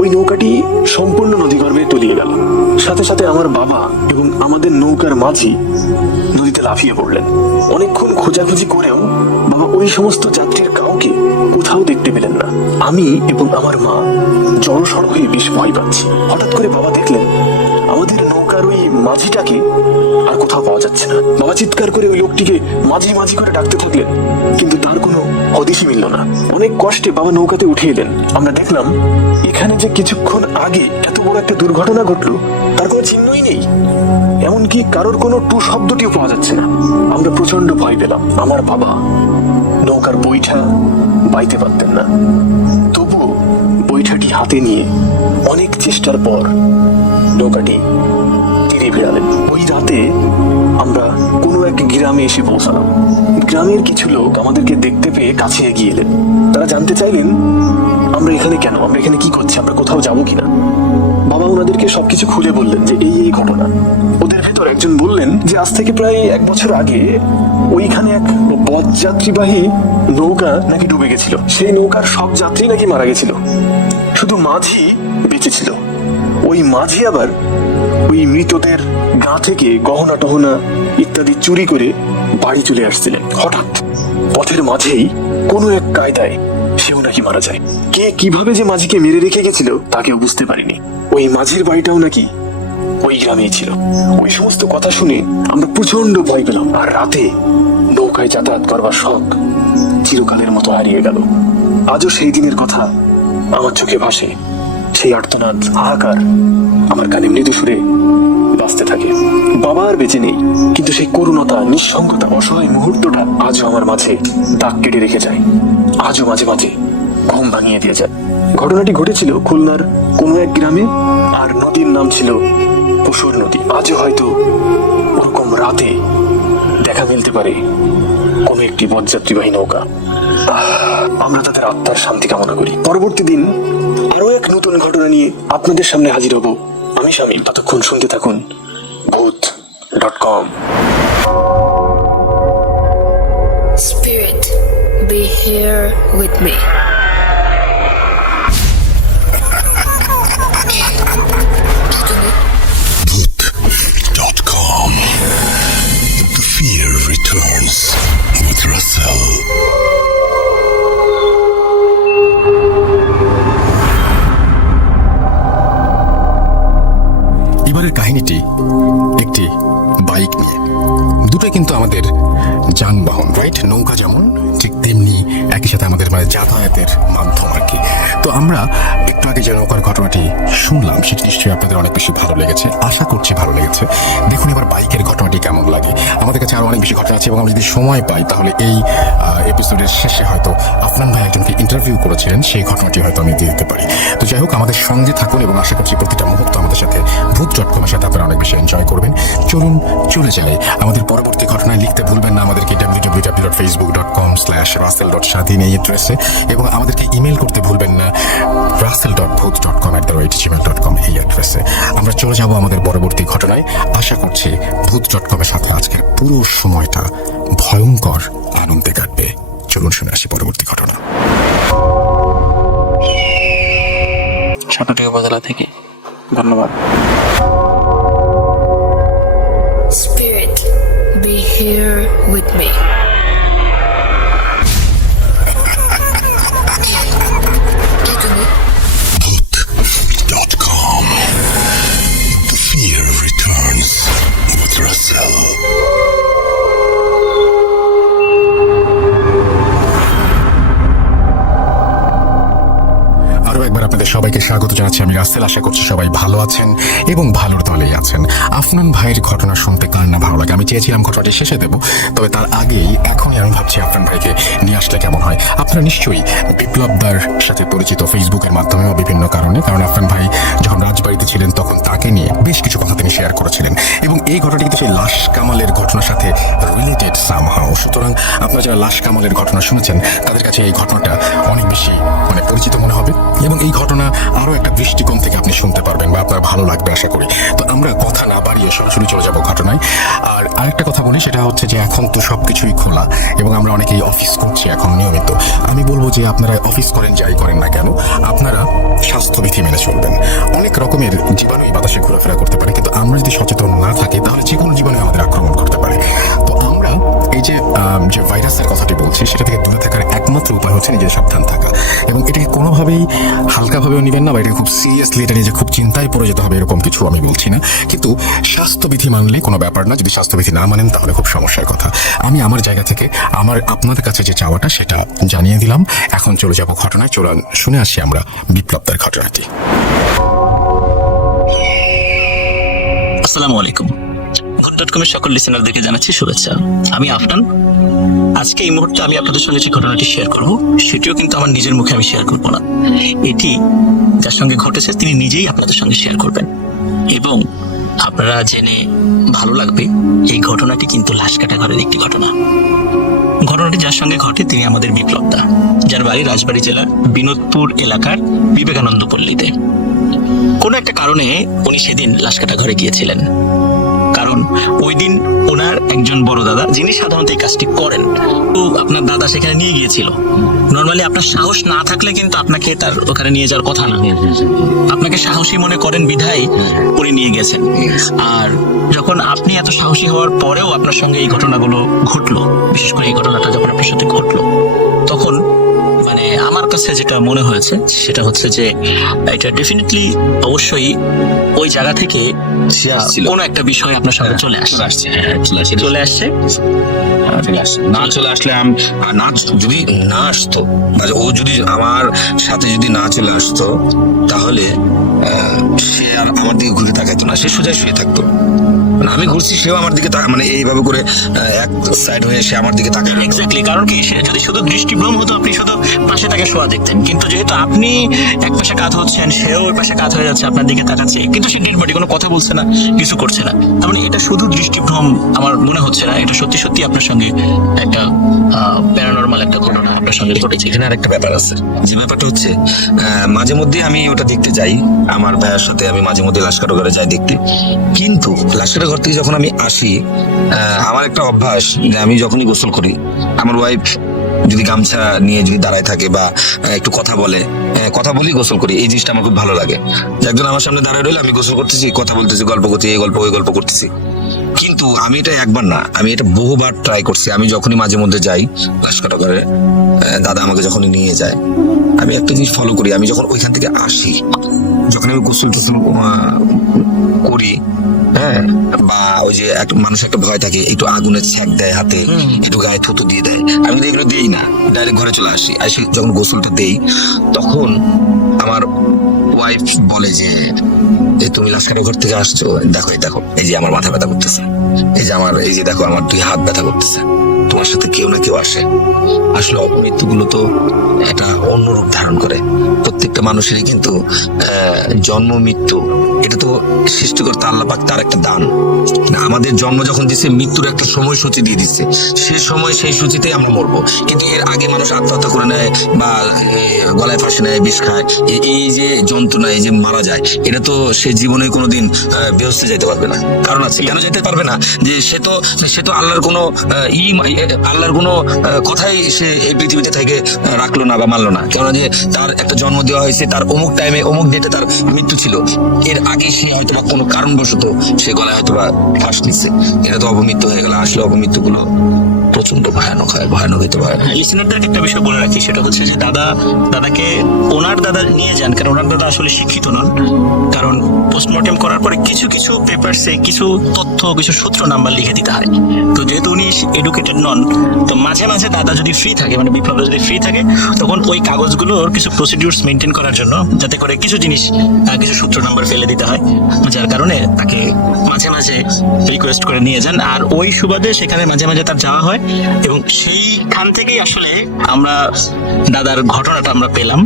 ওই নৌকাটি সম্পূর্ণ নদীগর্ভে তলিয়ে গেল। সাথে সাথে আমার বাবা এবং আমাদের নৌকার মাঝি নদীতে লাফিয়ে পড়লেন। অনেকক্ষণ খোঁজাখুঁজি করেও বাবা ওই সমস্ত যাত্রীর কাউকে কোথাও দেখতে পেলেন না। আমি এবং আমার মা জড়সড় হয়ে বেশ ভয় পাচ্ছি। হঠাৎ করে বাবা দেখলেন আমাদের নৌকার ওই মাঝিটাকে আর কোথাও পাওয়া যাচ্ছে না। বাবা চিৎকার করে ওই লোকটিকে মাঝি মাঝি করে ডাকতে থাকলেন, কিন্তু তার কোনো হদিশই মিলল না। অনেক কষ্টে বাবা নৌকাতে উঠে এলেন। আমরা দেখলাম এখানে যে কিছুক্ষণ আগে এত বড় একটা দুর্ঘটনা ঘটলো তার কোনো চিহ্নই নেই। এমনকি কারোর কোনো টু শব্দটিও পাওয়া যাচ্ছে না। আমরা প্রচন্ড ভয় পেলাম। আমার বাবা নৌকার বৈঠা বাইতে পারতেন না, তবুও বৈঠাটি হাতে নিয়ে অনেক চেষ্টার পর নৌকাটি তীরে ফেরালেন। ওই রাতে আমরা কোনো এক গ্রামে এসে পৌঁছালাম। গ্রামের কিছু লোক আমাদেরকে দেখতে পেয়ে কাছে এগিয়ে এলেন। তারা জানতে চাইলেন আমরা এখানে কেন, আমরা এখানে কি করছি, আমরা কোথাও যাবো কিনা। বাবা ওনাদেরকে সবকিছু খুলে বললেন যে এই ঘটনা। ওদের ভেতর একজন বললেন যে আজ থেকে প্রায় 1 বছর আগে ওইখানে এক পথযাত্রীবাহী নৌকা নাকি ডুবে গেছিল। সেই নৌকার সব যাত্রী নাকি মারা গেছিল, শুধু মাঝি বেঁচে ছিল। ওই মাঝি আবার ওই মৃতদের গা থেকে গহনা টহনা ইত্যাদি চুরি করে বাড়ি চলে আসছিলেন। হঠাৎ পথের মাঝেই কোনো এক কায়দায় সেও নাকি মারা যায়। কে কিভাবে যে মাঝিকে মেরে রেখে গেছিল তা কেউ বুঝতে পারিনি। ওই মাঝির বাড়িটাও নাকি ওই গ্রামেই ছিল। ওই সমস্ত কথা শুনে আমরা প্রচন্ড ভয় পেলাম। আর রাতে নৌকায় যাতায়াত করবার শখ চিরকালের মতো হারিয়ে গেল। আজও সেই দিনের কথা আমার চোখে ভাসে। সেই আর্তনাদ, হাহাকার আমার কানে মৃদু সুরে বাজতে থাকে। বাবা আর বেঁচে নেই, কিন্তু সেই করুণতা, নিঃসঙ্গতা, অসহায় মুহূর্তটা আজও আমার মাঝে দাগ কেটে রেখে যায়। আজও মাঝে মাঝে ঘুম ভাঙিয়ে দিয়ে যায়। ঘটনাটি ঘটেছিল খুলনার কোনো এক গ্রামে, আর নদীর নাম ছিল পশুর নদী। আজও হয়তো ওরকম রাতে দেখা মিলতে পারে কোনো একটি পথযাত্রীবাহী নৌকা। আমরা তাদের আত্মার শান্তি কামনা করি। পরবর্তী দিন আরো এক নতুন ঘটনা নিয়ে আপনাদের সামনে হাজির হব আমি শামীম। ততক্ষণ শুনতে থাকুন ভূত.com। Spirit, be here with me. Voot.com. The fear returns with Russell. এবারের কাহিনীটি একটি বাইক নিয়ে। দুটোই কিন্তু আমাদের যানবাহন, রাইট? নৌকা যেমন ঠিক তেমনি একই সাথে আমাদের মানে যাতায়াতের মাধ্যম আর কি। তো আমরা একটু আগে যে নৌকার ঘটনাটি শুনলাম সেটি নিশ্চয়ই আপনাদের অনেক বেশি ভালো লেগেছে, আশা করছি ভালো লেগেছে। দেখুন এবার বাইকের ঘটনাটি কেমন লাগে। আমাদের কাছে আরো অনেক বেশি ঘটনা আছে এবং আমরা যদি সময় পাই তাহলে এই এপিসোডের শেষে হয়তো আফনান ভাই একজনকে ইন্টারভিউ করেছিলেন, সেই ঘটনাটি হয়তো আমি দিয়ে দিতে পারি। তো যাই হোক, আমাদের সঙ্গে থাকুন এবং আশা করছি প্রতিটা মুহূর্ত আমাদের সাথে ভূত.com এর সাথে আপনারা অনেক বেশি এনজয় করবেন। চলুন চলে যাই আমাদের পরবর্তী ঘটনায়। লিখতে ভুলবেন না আমাদেরকে www.facebook.com/russell.shadin এই অ্যাড্রেসে, এবং আমাদেরকে ইমেল করতে ভুলবেন না russell.booth.com@gmail.com এই অ্যাড্রেসে। আমরা চলে যাব আমাদের পরবর্তী ঘটনায়। আশা করছি ভূত.com এর সাথে আজকের পুরো সময়টা ভয়ঙ্কর আনন্দে কাটবে। চলুন শুনে আসি পরবর্তী ঘটনা। সাতটি উপজেলা থেকে। ধন্যবাদ। Spirit, be here with me. Voot.com. The fear returns with Russell. আরো একবার আপনাদের সবাইকে স্বাগত জানাচ্ছি। আমি রাসেল। আশা করছি সবাই ভালো আছেন এবং ভালোর দলেই আছেন। আফনান ভাইয়ের ঘটনা শুনতে কার না ভালো লাগে। আমি চেয়েছিলাম ঘটনাটি শেষে দেবো, তবে তার আগেই এখনই আমি ভাবছি আফনান ভাইকে নিয়ে আসলে কেমন হয়। আপনারা নিশ্চয়ই বিপ্লবদার সাথে পরিচিত ফেসবুকের মাধ্যমেও বিভিন্ন কারণে, কারণ আফনান ভাই যখন রাজবাড়িতে ছিলেন তখন তাকে নিয়ে বেশ কিছু কথা তিনি শেয়ার করেছিলেন এবং এই ঘটনাটি কিন্তু সেই লাশ কামালের ঘটনার সাথে রিলেটেড সামহাও। সুতরাং আপনারা যারা লাশ কামালের ঘটনা শুনেছেন তাদের কাছে এই ঘটনাটা অনেক বেশি পরিচিত মনে হবে এবং এই ঘটনা আরো একটা দৃষ্টিকোণ থেকে আপনি শুনতে পারবেন বা আপনার ভালো লাগবে আশা করি। তো আমরা কথা না বাড়িয়ে সরাসরি চলে যাব ঘটনায়। আর আরেকটা কথা বলি, সেটা হচ্ছে যে এখন তো সবকিছুই খোলা এবং আমরা অনেকেই অফিস করছি এখন নিয়মিত। আমি বলবো যে আপনারা অফিস করেন যাই করেন না কেন, আপনারা স্বাস্থ্যবিধি মেনে চলবেন। অনেক রকমের জীবাণু এই বাতাসে ঘোরাফেরা করতে পারে, কিন্তু আমরা যদি সচেতন না থাকি তাহলে যে কোনো জীবাণু আমাদের আক্রমণ করতে পারে। তো আমরা এই যে ভাইরাসের কথাটি বলছি সেটা থেকে দূরে থাকার একমাত্র উপায় হচ্ছে নিজের সাবধান থাকা এবং এটাকে কোনোভাবেই হালকাভাবেও নেবেন না বা এটাকে খুব সিরিয়াসলি এটা নিয়ে যে খুব চিন্তায় পড়ে যেতে হবে এরকম কিছু আমি বলছি না। কিন্তু স্বাস্থ্যবিধি মানলে কোনো ব্যাপার না, যদি স্বাস্থ্যবিধি না মানেন তাহলে খুব সমস্যার কথা। আমি আমার জায়গা থেকে আপনাদের কাছে যে চাওয়াটা সেটা জানিয়ে দিলাম। এখন চলে যাব ঘটনায়। চলুন শুনে আসি আমরা বিপ্লবদার ঘটনাটি। আসসালামু আলাইকুম। ভোট.কমের সকল লিসেনারদেরকে জানাচ্ছি শুভেচ্ছা। আমি আফনান। আজকে এই মুহূর্তে আমি আপনাদের সঙ্গে যে ঘটনাটি শেয়ার করব সেটিও কিন্তু আমার নিজের মুখে আমি শেয়ার করব না, এটি যার সঙ্গে ঘটেছে তিনি নিজেই আপনাদের সঙ্গে শেয়ার করবেন এবং আপনারা জেনে ভালো লাগবে এই ঘটনাটি কিন্তু লাশ কাটা ঘরের একটি ঘটনা। ঘটনাটি যার সঙ্গে ঘটে তিনি আমাদের বিপ্লবদা, যার বাড়ি রাজবাড়ী জেলার বিনোদপুর এলাকার বিবেকানন্দ পল্লীতে। কোনো একটা কারণে উনি সেদিন লাশ কাটা ঘরে গিয়েছিলেন, কারণ ওই দিন ওনার একজন বড় দাদা যিনি সাধারণত এই কাজটি করেন, তো আপনার দাদা সেখানে নিয়ে গিয়েছিল। নর্মালি আপনার সাহস না থাকলে কিন্তু আপনাকে তার ওখানে নিয়ে যাওয়ার কথা না, আপনাকে সাহসী মনে করেন বিধায় উনি নিয়ে গেছেন। আর যখন আপনি এত সাহসী হওয়ার পরেও আপনার সঙ্গে এই ঘটনাগুলো ঘটলো, বিশেষ করে এই ঘটনাটা যখন আপনার সাথে ঘটলো, তখন আমার কাছে যেটা মনে হয়েছে সেটা হচ্ছে যে এটা ডেফিনেটলি অবশ্যই ওই জায়গা থেকে কোনো একটা বিষয় আপনার সামনে চলে আসছে। না চলে আসলে না, যদি না আসতো, ও যদি আমার সাথে যদি না চলে আসতো তাহলে সে আর আমার দিকে ঘুরে তাকাইতো না, সে সোজাই শুয়ে থাকতো। আমি ঘুরছি, সেও আমার দিকে এইভাবে করে এক সাইড হয়ে সে আমার দিকে তাকায়। এক্স্যাক্টলি, কারণ কি সে যদি শুধু দৃষ্টিভ্রম হতো আপনি শুধু পাশে তাকে শোয়া দেখতেন, কিন্তু যেহেতু আপনি এক পাশে কাত হচ্ছেন, সেও ওই পাশে কাত হয়ে যাচ্ছে, আপনার দিকে তাকাচ্ছে, কিন্তু সে ডেড বডি, কোনো কথা বলছে না, কিছু করছে না। তার মানে এটা শুধু দৃষ্টিভ্রম আমার মনে হচ্ছে না, এটা সত্যি সত্যি আপনার সঙ্গে একটা প্যারানরমাল একটা ঘটনা আপনার সঙ্গে ঘটেছে। এখানে আরেকটা ব্যাপার আছে, যে ব্যাপারটা হচ্ছে মাঝে মধ্যে আমি ওটা দেখতে যাই, আমার ভাইয়ের সাথে আমি মাঝে মধ্যে লাশ কাটা ঘরে যাই দেখতে। কিন্তু লাশ কাটা ঘর থেকে যখন আমি আসি, আমার একটা অভ্যাস যে আমি যখনই গোসল করি, আমার ওয়াইফ যদি গামছা নিয়ে যদি দাঁড়ায় থাকে বা একটু কথা বলি গোসল করি, এই জিনিসটা আমার খুব ভালো লাগে। যে একজন আমার সামনে দাঁড়ায় রইলে আমি গোসল করতেছি, কথা বলতেছি, গল্প করছি, এই গল্প ওই গল্প করতেছি। কিন্তু আমি এটা একবার না, আমি এটা বহুবার ট্রাই করছি। আমি যখনই মাঝে মধ্যে যাই লাশ কাটা ঘরে, দাদা আমাকে যখনই নিয়ে যায়, আমি একটা জিনিস ফলো করি। আমি যখন ওইখান থেকে আসি, যখন আমি গোসল টোসল করি, হ্যাঁ, বা ওই যে মানুষ একটা ভয় থাকে, একটু আগুনের ছ্যাক দেয় হাতে, একটু গায়ে থুতু দিয়ে দেয়, আমি এগুলো দিই না, ডাইরেক্ট ঘরে চলে আসি। যখন গোসলটা দেই তখন আমার ওয়াইফ বলে যে তুমি লাশ কাটা ঘর থেকে আসছো, দেখো এই যে আমার মাথা ব্যথা করতেছে, এই যে দেখো আমার 2 হাত ব্যথা করতেছে, তোমার সাথে কেউ না কেউ আসে। আসলে অপমৃত্যুগুলো তো একটা অন্য রূপ ধারণ করে। প্রত্যেকটা মানুষেরই কিন্তু জন্ম মৃত্যু, এটা তো সৃষ্টিকর্তা আল্লাহ পাক তার একটা দান। আমাদের জন্ম যখন দিচ্ছে, মৃত্যুর একটা সময়সূচি দিয়ে দিচ্ছে, সেই সূচিতেই আমরা মরবো। কিন্তু এর আগে মানুষ আত্মহত্যা করে নেয় বা গলায় ফাঁসি নেয়, বিষ খায়, এই যে যন্ত্রণা, এই যে মারা যায়, এটা তো সে জীবনে কোনোদিন বেহেশতে যেতে পারবে না। কারণ আছে, কেন যেতে পারবে না? যে সে তো আল্লাহর কোনো কথাই সে এই পৃথিবীতে থেকে রাখলো না বা মানলো না। কেননা যে তার একটা জন্ম দেওয়া হয়েছে, তার অমুক টাইমে অমুক ডেটে তার মৃত্যু ছিল, এর আগে সে হয়তো বা কোনো কারণবশত সে গলায় হয়তো বা ফাঁস নিচ্ছে, এটা তো অপমৃত্যু হয়ে গেল। আসলে অপমৃত্যুগুলো প্রচন্ড ভয়ানক হইতে পারে। লিসেনারদেরকে একটা বিষয় বলে রাখি, সেটা হচ্ছে যে দাদাকে ওনার দাদা নিয়ে যান, কারণ ওনার দাদা আসলে শিক্ষিত নন। কারণ পোস্টমর্টেম করার পরে কিছু পেপারসে কিছু তথ্য, কিছু সূত্র নাম্বার লিখে দিতে হয়। তো যেহেতু উনি এডুকেটেড নন, তো মাঝে মাঝে দাদা যদি ফ্রি থাকে, বিপ্লব যদি ফ্রি থাকে, তখন ওই কাগজগুলোর কিছু প্রসিডিউরস মেনটেন করার জন্য যাতে করে কিছু জিনিস, কিছু সূত্র নাম্বার ফেলে দিতে হয়, যার কারণে তাকে মাঝে মাঝে রিকোয়েস্ট করে নিয়ে যান। আর ওই সুবাদে সেখানে মাঝে মাঝে তার যাওয়া হয় এবং সেইখান থেকেই আসলে আমরা দাদার ঘটনাটা আমরা পেলাম।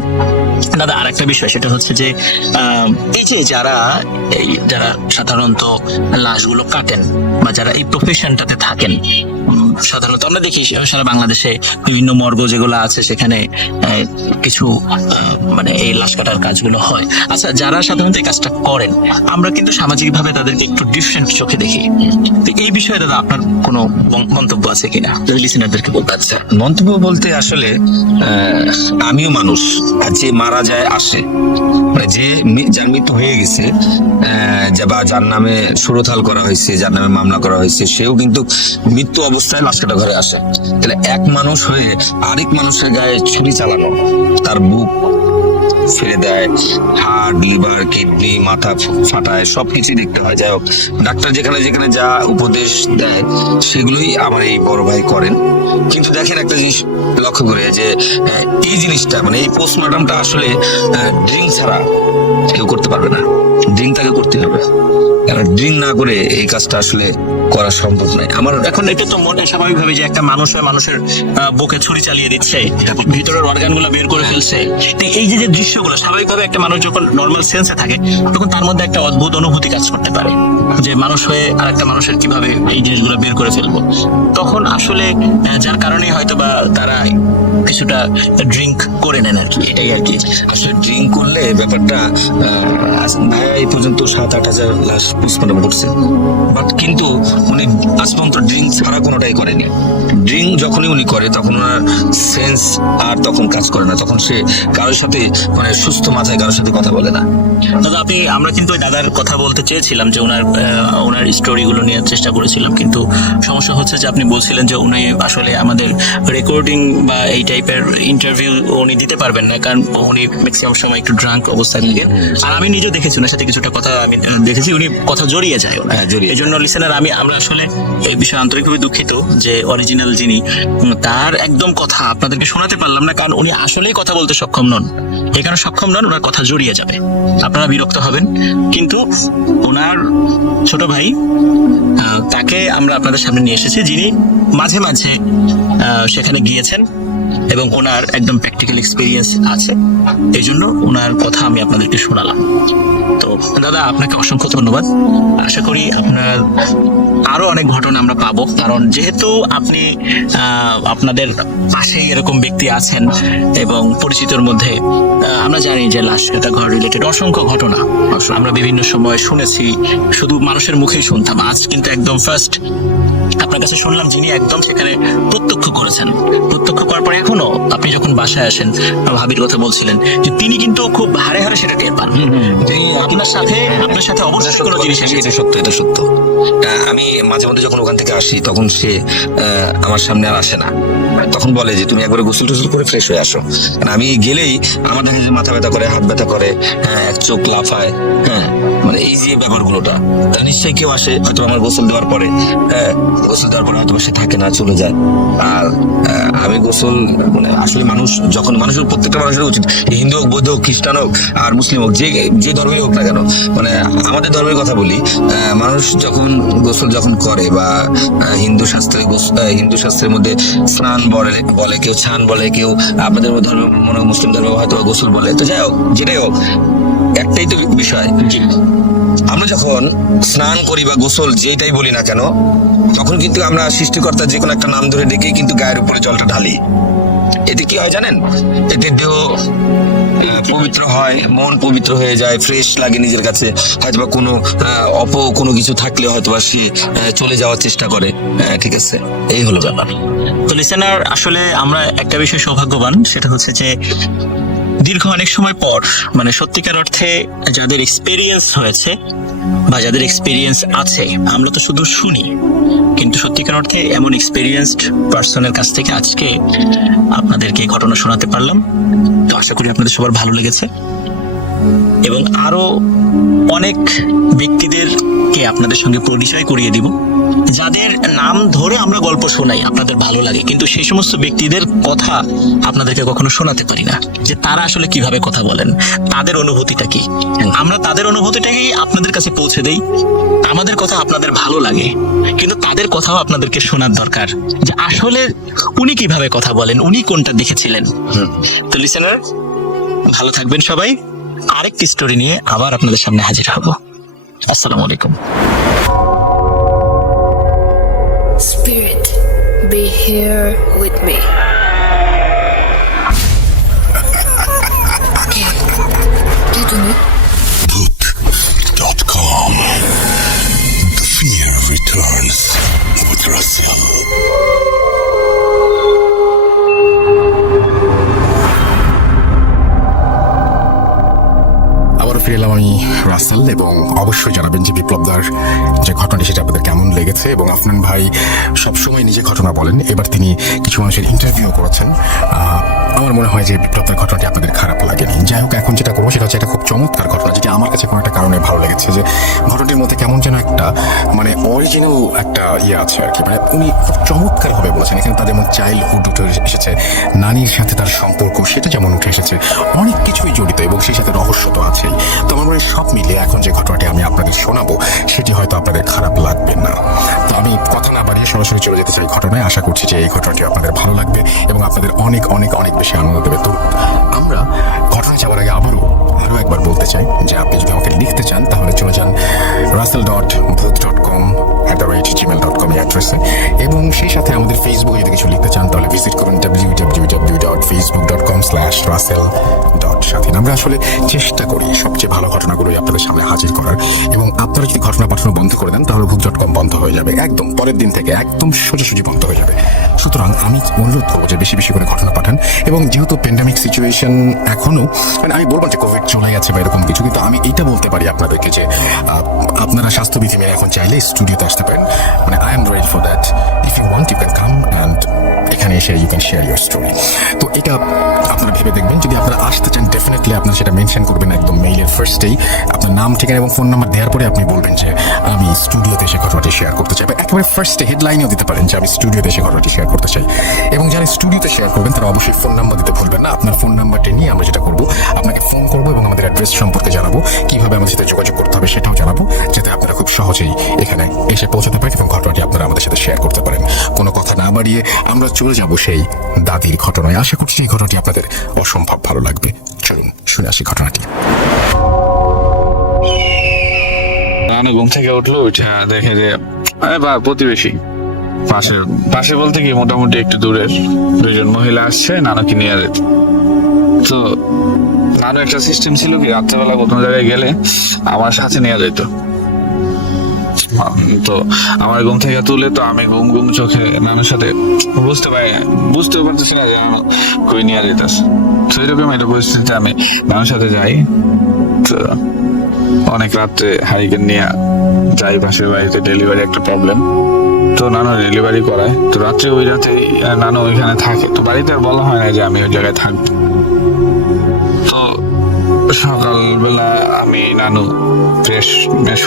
দাদা আর একটা বিষয়, সেটা হচ্ছে যে এই যে যারা সাধারণত লাশগুলো কাটেন বা যারা এই প্রফেশনটাতে থাকেন, সাধারণত আমরা দেখি সারা বাংলাদেশে বিভিন্ন মর্গ যেগুলো আছে সেখানে কিছু মানে এই লাশ কাটার কাজগুলো হয়। আচ্ছা, যারা সাধারণত এই কাজটা করেন আমরা কিন্তু সামাজিকভাবে তাদেরকে একটু ডিফারেন্ট চোখে দেখি। তো এই বিষয়ে দাদা আপনার কোনো মন্তব্য আছে কিনা, যদি লিসেনারদেরকে বলতে? আচ্ছা, মন্তব্য বলতে আসলে আমিও মানুষ, আর যে মারা যায় আসে, মানে যার মৃত্যু হয়ে গেছে বা যার নামে সুরতাল করা হয়েছে, যার নামে মামলা করা হয়েছে, সেও কিন্তু মৃত্যু অবস্থায় লাশ কাটা ঘরে আসে। তাহলে এক মানুষ হয়ে আরেক মানুষের গায়ে ছুরি চালানো, তার বুক ফেলে দেয়, হার্ট, লিভার, কিডনি, মাথা ফাটায়, সবকিছু দেখতে হয়। যাই হোক, ডাক্তার যেখানে যেখানে যা উপদেশ দেয় সেগুলোই আমার এই বড় ভাই করেন। কিন্তু দেখেন একটা জিনিস লক্ষ্য করে যে এই জিনিসটা মানে এই পোস্টমর্টমটা আসলে ড্রিঙ্ক ছাড়া কেউ করতে পারবে না, ড্রিঙ্ক তাকে করতে হবে। কারণ ড্রিঙ্ক না করে এই কাজটা আসলে করা সম্ভব নয়। আমার এখন এটা তো মনে স্বাভাবিকভাবে যে একটা মানুষ হয়ে মানুষের বুকে ছুরি চালিয়ে দিচ্ছে, ভিতরের অর্গানগুলো বের করে ফেলছে, তো এই যে দৃশ্যগুলো স্বাভাবিকভাবে একটা মানুষ যখন নর্মাল সেন্সে থাকে তখন তার মধ্যে একটা অদ্ভুত অনুভূতি কাজ করতে পারে যে মানুষ হয়ে আর একটা মানুষের কিভাবে এই জিনিসগুলো বের করে ফেলবো। তখন আসলে যার কারণে হয়তো বা তারা কিছুটা ড্রিঙ্ক করে নেন আর কি, এটাই আর কি। আসলে ড্রিঙ্ক করলে ব্যাপারটা ভাইয়া এই পর্যন্ত 7-8 হাজার লাশ পোস্টমর্টম করছে, বাট কিন্তু উনি আজ পর্যন্ত ড্রিঙ্ক ছাড়া কোনোটাই করেনি। ড্রিঙ্ক যখনই উনি করে তখন ওনার সেন্স আর তখন কাজ করে না, তখন সে কারোর সাথে মানে সুস্থ মাথায় কারোর সাথে কথা বলে না। দাদা আমরা কিন্তু ওই দাদার কথা বলতে চেয়েছিলাম যে ওনার স্টোরিগুলো নিয়ে চেষ্টা করেছিলাম, কিন্তু সমস্যা হচ্ছে যে আপনি বলছিলেন যে উনি আসলে আমাদের রেকর্ডিং বা এই টাইপের ইন্টারভিউ উনি দিতে পারবেন না, কারণ উনি ম্যাক্সিমাম সময় একটু ড্রাঙ্ক অবস্থায় থাকে। আর আমি নিজেও দেখেছি ওনার সাথে কিছুটা কথা আমি দেখেছি, উনি কথা জড়িয়ে যায়। এই জন্য লিসেনার আমরা আসলে এই বিষয়ে আন্তরিকভাবে দুঃখিত যে অরিজিনাল যিনি তার একদম কথা আপনাদেরকে শোনাতে পারলাম না, কারণ উনি আসলেই কথা বলতে সক্ষম নন। এখানে সক্ষম নন, ওনার কথা জড়িয়ে যাবে, আপনারা বিরক্ত হবেন। কিন্তু ওনার ছোট ভাই তাকে আমরা আপনাদের সামনে নিয়ে এসেছি, যিনি মাঝে মাঝে সেখানে গিয়েছেন এবং ওনার একদম প্র্যাকটিক্যাল এক্সপিরিয়েন্স আছে, এই জন্য ওনার কথা আমি আপনাদেরকে শোনালাম। তো দাদা আপনাকে অসংখ্য ধন্যবাদ। আশা করি আপনার আরো অনেক ঘটনা আমরা পাবো, কারণ যেহেতু আপনি আপনাদের পাশেই এরকম ব্যক্তি আছেন এবং পরিচিতর মধ্যে আমরা জানি যে লাশ কাটা ঘর রিলেটেড অসংখ্য ঘটনা আমরা বিভিন্ন সময় শুনেছি, শুধু মানুষের মুখেই শুনতাম। আজ কিন্তু একদম ফার্স্ট আপনার কাছে শুনলাম যিনি একদম সেখানে প্রত্যক্ষ করেছেন। প্রত্যক্ষ করার পরে এখনো আপনি যখন বাসায় আসেন, ভাবির কথা বলছিলেন যে তিনি কিন্তু খুব হারে হারে সেটা টের পান। আপনার সাথে অবশ্যই কোনো জিনিস আছে। এটা সত্য, এটা সত্য। আমি মাঝে মধ্যে যখন ওখান থেকে আসি তখন সে আমার সামনে আর আসে না, তখন বলে যে তুমি একবার গোসল টোসল করে ফ্রেশ হয়ে আসো। আমি গেলেই আমার দেখা যায় মাথা ব্যথা করে, হাত ব্যথা করে, এক চোখ লাফায়, মানে এই যে ব্যাপারগুলোটা। তা নিশ্চয়ই কেউ আসে হয়তো আমার গোসল দেওয়ার পরে, গোসল দেওয়ার পরে হয়তো সে থাকে না, চলে যায়। আর আমি গোসল মানে আসলে মানুষের প্রত্যেকটা মানুষের উচিত, হিন্দু হোক, বৌদ্ধ হোক, খ্রিস্টান হোক আর মুসলিম হোক, যে ধর্মের হোক না কেন, মানে আমাদের ধর্মের কথা বলি, মানুষ যখন গোসল করে বা হিন্দু শাস্ত্রের মধ্যে স্নান বলে, কেউ ছান বলে, কেউ আপনাদের ধর্ম মনে হয় মুসলিম ধর্মে হয়তো গোসল বলে। তো যাই হোক, যেটাই হোক, একটাই তো বিষয়, আমরা যখন স্নান করি বা গোসল যেটাই বলি না কেন, তখন কিন্তু আমরা সৃষ্টিকর্তার যে কোনো একটা নাম ধরে ডেকেই কিন্তু গায়ের উপরে জলটা ঢালি। এতে কি হয় জানেন? এতে দেহ পবিত্র হয়, মন পবিত্র হয়ে যায়, ফ্রেশ লাগে নিজের কাছে। হয়তোবা কোনো কিছু থাকলে হয়তোবা সে চলে যাওয়ার চেষ্টা করে। ঠিক আছে, এই হলো ব্যাপার। তো লিসেনার, আসলে আমরা একটা বিষয় সৌভাগ্যবান, সেটা হচ্ছে যে দীর্ঘ অনেক সময় পর মানে সত্যিকার অর্থে যাদের এক্সপেরিয়েন্স হয়েছে বা যাদের এক্সপেরিয়েন্স আছে, আমরা তো শুধু শুনি, কিন্তু সত্যিকার অর্থে এমন এক্সপেরিয়েন্সড পার্সনের কাছ থেকে আজকে আপনাদেরকে ঘটনা শোনাতে পারলাম। তো আশা করি আপনাদের সবার ভালো লেগেছে এবং আরো অনেক ব্যক্তিদেরকে আপনাদের সঙ্গে পরিচয় করিয়ে দিব যাদের নাম ধরে আমরা গল্প শোনাই, আপনাদের ভালো লাগে, কিন্তু সেই সমস্ত ব্যক্তিদের কথা আপনাদেরকে কখনো শোনাতে পারি না, যে তারা আসলে কিভাবে কথা বলেন, তাদের অনুভূতিটা কি। আমরা তাদের অনুভূতিটাকেই আপনাদের কাছে পৌঁছে দেই। আমাদের কথা আপনাদের ভালো লাগে, কিন্তু তাদের কথাও আপনাদেরকে শোনার দরকার, যে আসলে উনি কিভাবে কথা বলেন, উনি কোনটা দেখেছিলেন। তো লিসেনার, ভালো থাকবেন সবাই। আরেকটি স্টোরি নিয়ে আবার আপনাদের সামনে হাজির হব। আসসালামু আলাইকুম। Spirit, be here with me. क्या तूने? Bhoot.com. The fear returns with Russell. আবারও ফিরে এলাম আমি রাসেল, এবং অবশ্যই জানাবেন যে বিপ্লবদার যে ঘটনাটি সেটা আপনাদের কেমন লেগেছে। এবং আফনান ভাই সবসময় নিজে ঘটনা বলেন, এবার তিনি কিছু মানুষের ইন্টারভিউ করেছেন। আমার মনে হয় যে বিপ্লবদার ঘটনাটি আপনাদের খারাপ লাগেনি। যাই হোক, এখন যেটা করবো সেটা হচ্ছে একটা খুব চমৎকার ঘটনা, যেটা আমার কাছে কোনো একটা কারণে ভালো লেগেছে, যে ঘটনাটির মধ্যে কেমন যেন একটা মানে অরিজিনাল একটা ইয়ে আছে আর কি। মানে উনি খুব চমৎকারভাবে বলেছেন। এখানে তার যেমন চাইল্ডহুড উঠে এসেছে, নানির সাথে তার সম্পর্ক সেটা যেমন উঠে এসেছে, অনেক কিছুই জড়িত, এবং সেই সাথে রহস্য তো আছেই। তো আমার মনে হয় সব মিলিয়ে এখন যে ঘটনাটি আমি আপনাদের শোনাবো সেটি হয়তো আপনাদের খারাপ লাগবে না। তো আমি কথা না বাড়িয়ে সরাসরি চলে যেতে চাই ঘটনায়। আশা করছি যে এই ঘটনাটি আপনাদের ভালো লাগবে এবং আপনাদের অনেক অনেক অনেক বেশি আনন্দ দেবে। তো আমরা ঘটনা যাওয়ার আগে আরও একবার বলতে চাই যে আপনি যদি আমাকে লিখতে চান তাহলে চলে যান russell.booth.com@gmail.com এই অ্যাড্রেসে, এবং সেই সাথে আমাদের ফেসবুকে যদি কিছু লিখতে চান তাহলে ভিজিট করুন www.facebook.com/russell.স্বাধীন। আমরা আসলে চেষ্টা করি সবচেয়ে ভালো ঘটনাগুলোই আপনাদের সামনে হাজির করার, এবং আপনারা যদি ঘটনা পাঠানো বন্ধ করে দেন তাহলে book.com বন্ধ হয়ে যাবে, একদম পরের দিন থেকে একদম সোজাসুজি বন্ধ হয়ে যাবে। সুতরাং আমি অনুরোধ করবো যে বেশি বেশি করে ঘটনা পাঠান। এবং যেহেতু প্যান্ডামিক সিচুয়েশন এখনো, মানে আমি বলবো যে কোভিড চলে গেছে বা এরকম কিছু, কিন্তু আমি এইটা বলতে পারি আপনাদেরকে যে আপনারা স্বাস্থ্যবিধি মেনে এখন চাইলে স্টুডিওতে আসতে পারেন। মানে I am ready for that. If you want you can come and এখানে এসে you can share your story. তো এটা আপনারা ভেবে দেখবেন। যদি আপনারা আসতে চান ডেফিনেটলি আপনারা সেটা মেনশন করবেন একদম মেইলের ফার্স্টেই, আপনার নাম, ঠিকানা এবং ফোন নাম্বার দেওয়ার পরে আপনি বলবেন যে আমি স্টুডিওতে এসে ঘটনাটি শেয়ার করতে চাই। একেবারে ফার্স্টে হেডলাইনেও দিতে পারেন যে আমি স্টুডিওতে এসে ঘটনাটি শেয়ার করতে চাই। এবং যারা স্টুডিওতে শেয়ার করবেন তারা অবশ্যই ফোন নাম্বার দিতে ভুলবেন না। আপনার ফোন নাম্বারটি নিয়ে আমরা যেটা করবো, আপনাকে ফোন করবো এবং আমাদের অ্যাড্রেস সম্পর্কে জানাবো, কিভাবে আমাদের সাথে যোগাযোগ করতে হবে সেটাও জানাবো, যাতে আপনারা খুব সহজেই এখানে এসে পৌঁছাতে পারেন এবং ঘটনাটি আপনারা আমাদের সাথে শেয়ার করতে পারেন। কোনো কথা না বাড়িয়ে আমরা চলে যাব সেই দাদির ঘটনায়। আশা করছি এই ঘটনাটি আপনাদের অসম্ভব ভালো লাগবে। চলুন শুনে আসি ঘটনাটি। নানু ঘুম থেকে উঠলো, উঠে দেখে যে প্রতিবেশী পাশে বলতে কি মোটামুটি একটু দূরের দুইজন মহিলা আসছে নানুকে নিয়ে যেত। তো নানু একটা সিস্টেম ছিল কি, রাত্রেবেলা কোনো জায়গায় গেলে আমার সাথে নিয়ে যেত। তো আমার ঘুম থেকে তুলে তো আমি ঘুম চোখে নানুর সাথে বুঝতে পারতেছি না যে নানু কই নিয়ে যেতেছে। তো এরকম একটা পরিস্থিতিতে আমি নানুর সাথে যাই। তো অনেক রাত্রে হারিকেন নিয়ে যাই পাশের বাড়িতে, ডেলিভারি একটা প্রবলেম। তো নানু ডেলিভারি করায়। তো রাত্রে ওই রাতে নানু ওইখানে থাকে। তো বাড়িতে আর বলা হয় না যে আমি ওই জায়গায় থাকবো। তো সকালবেলা আমি নানু ফ্রেশ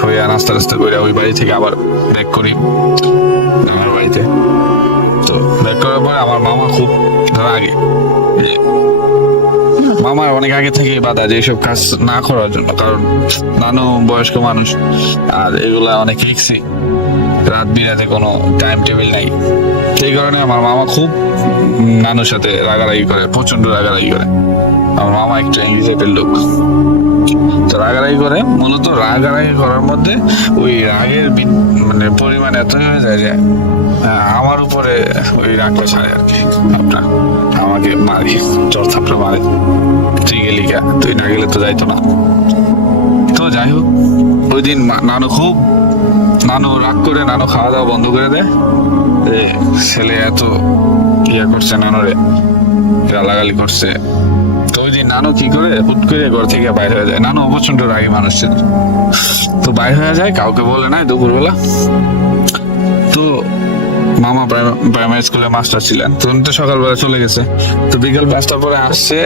হয়ে নাস্তা করে ওই বাড়ি থেকে আবার ব্যাক করি আমার বাড়িতে। তো ব্যাক করার পরে আমার মামা খুব রাগে। মামার অনেক আগে থেকে বাধা যে এইসব কাজ না করার জন্য, কারণ নানু বয়স্ক মানুষ আর এগুলা অনেক রিস্কি, রাত বিরাতে কোনো টাইম টেবিল নাই। সেই কারণে আমার মামা খুব নানুর সাথে রাগারাগি করে, প্রচন্ড রাগারাগি করে। আমার মামা একটা ইংরেজিতে লোক, তো রাগারাগি করে। মূলত রাগারাগি করার মধ্যে ওই রাগের মানে পরিমাণ এত হয়ে যায় যে আমার উপরে ওই রাগটা ছাড়ে আর কি। আপনার আমাকে মারে, চর থাপড়ে মারে, তুই গেলি গা, তুই না গেলে তো যাইতো না। তো যাই হোক, ওই দিন নানু রাগ করে নানু খাওয়া দাওয়া বন্ধ করে দেয়। ছেলে এত ইয়ে করছে, নানুরে গালাগালি করছে। তো ওই দিন নানু কি করে, হুট করে ঘর থেকে বাইর হয়ে যায়। নানু প্রচন্ড রাগী মানুষ ছিল। তো বাইর হয়ে যায়, কাউকে বলে নাই দুপুরবেলা। তো মামা প্রাইমারি স্কুলে মাস্টার ছিলেন, তো উনি তো সকালবেলা চলে গেছে। তো বিকেল 5টার পরে আসছে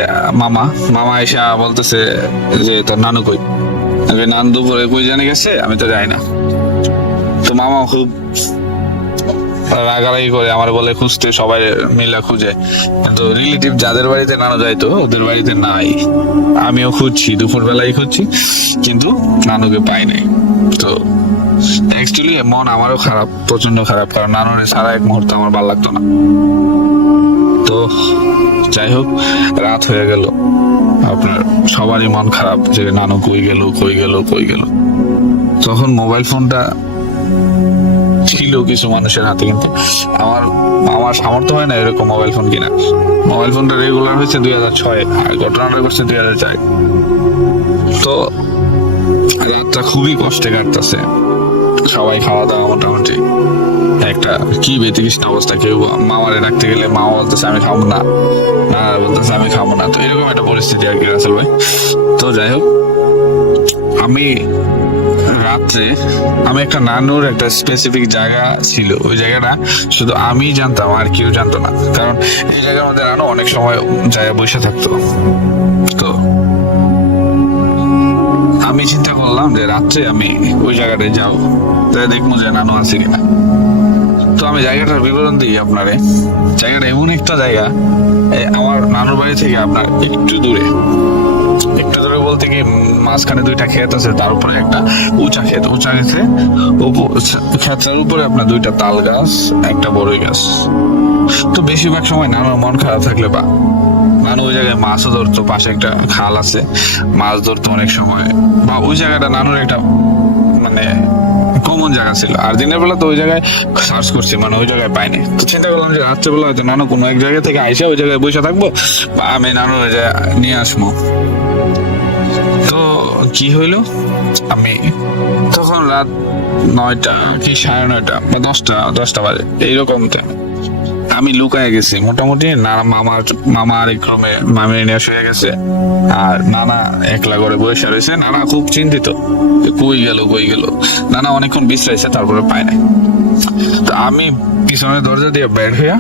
মামা এসে বলতেছে যে তোর নানু কই। নানু দুপুরে কই জানে গেছে, আমি তো যাই না। তো মামা খুব রাগারাগি করে আমার বলে খুঁজতে, সবাই মিলে খুঁজে, কিন্তু রিলেটিভ যাদের বাড়িতে নানু যাইতো ওদের বাড়িতে নাই। আমিও খুঁজছি, দুপুর বেলায় খুঁজছি, কিন্তু নানুকে পাই নাই। তো অ্যাকচুয়ালি মন আমারও খারাপ, প্রচন্ড খারাপ, কারণ নানুর সারা এক মুহূর্তে আমার ভালো লাগতো না। তো যাই হোক, রাত হয়ে গেল, আপনার সবারই মন খারাপ যে নানু কই গেল কই গেল কই গেল। তখন মোবাইল ফোনটা ছিল কিছু মানুষের হাতে, কিন্তু আমার সামর্থ্য হয় না এরকম মোবাইল ফোন কিনা। মোবাইল ফোনটা রেগুলার হয়েছে 2006, আর ঘটনাটা করছে 2004। তো রাতটা খুবই কষ্টে কাটতেছে, সবাই খাওয়া দাওয়া মোটামুটি একটা কি বেতিকৃষ্ণ অবস্থা। কেউ মামারে ডাকতে গেলে মামা বলতেছে আমি খাবো না, বলতেছে আমি খাবো না। তো এরকম একটা পরিস্থিতি আর কি রাসেল ভাই। তো যাই হোক, আমি রাত্রে আমি একটা নানুর একটা স্পেসিফিক জায়গা ছিল, ওই জায়গাটা শুধু আমি জানতাম আর কেউ জানতো না, কারণ এই জায়গার মধ্যে নানু অনেক সময় জায়গায় বসে থাকতো। তো আমি চিন্তা করলাম যে রাত্রে আমি ওই জায়গাটায় যাবো, তাই দেখবো যে নানু আছে কিনা। তো আমি জায়গাটার বিবরণ দিই আপনারে। জায়গাটা এমন একটা জায়গা, আমার নানুর বাড়ি থেকে আপনার একটু দূরে বলতে কি মাঝখানে দুইটা ক্ষেত আছে, তার উপরে একটা উঁচা ক্ষেতে ক্ষেতের উপরে আপনার দুইটা তাল গাছ, একটা বড়ই গাছ। তো বেশিরভাগ সময় নানুর মন খারাপ থাকলে বা নানু ওই জায়গায় মাছও ধরতো, পাশে একটা খাল আছে, মাছ ধরতো অনেক সময়, বা ওই জায়গাটা নানুর একটা মানে কমন জায়গা ছিল। আর দিনের বেলা তো ওই জায়গায় সার্চ করছি, মানে ওই জায়গায় পাইনি। তো চিন্তা করলাম যে রাত্রেবেলা হয়তো নানু কোনো এক জায়গা থেকে আইসা ওই জায়গায় বসে থাকবো, বা আমি নানু ওই জায়গায় নিয়ে আসবো। তো কি হইলো, আমি তখন রাত 9টা কি 9:30 বা 10টা বাজে এইরকম আমি লুকায় গেছি মোটামুটি। মামা আরেক রুমে মামি নিয়ে শুয়ে গেছে, আর নানা একলা করে বসে রয়েছে। নানা খুব চিন্তিত কই গেল। নানা অনেকক্ষণ বিশ্রাইছে, তারপরে পায় না। তো আমি পিছনের দরজা দিয়ে বের হইয়া,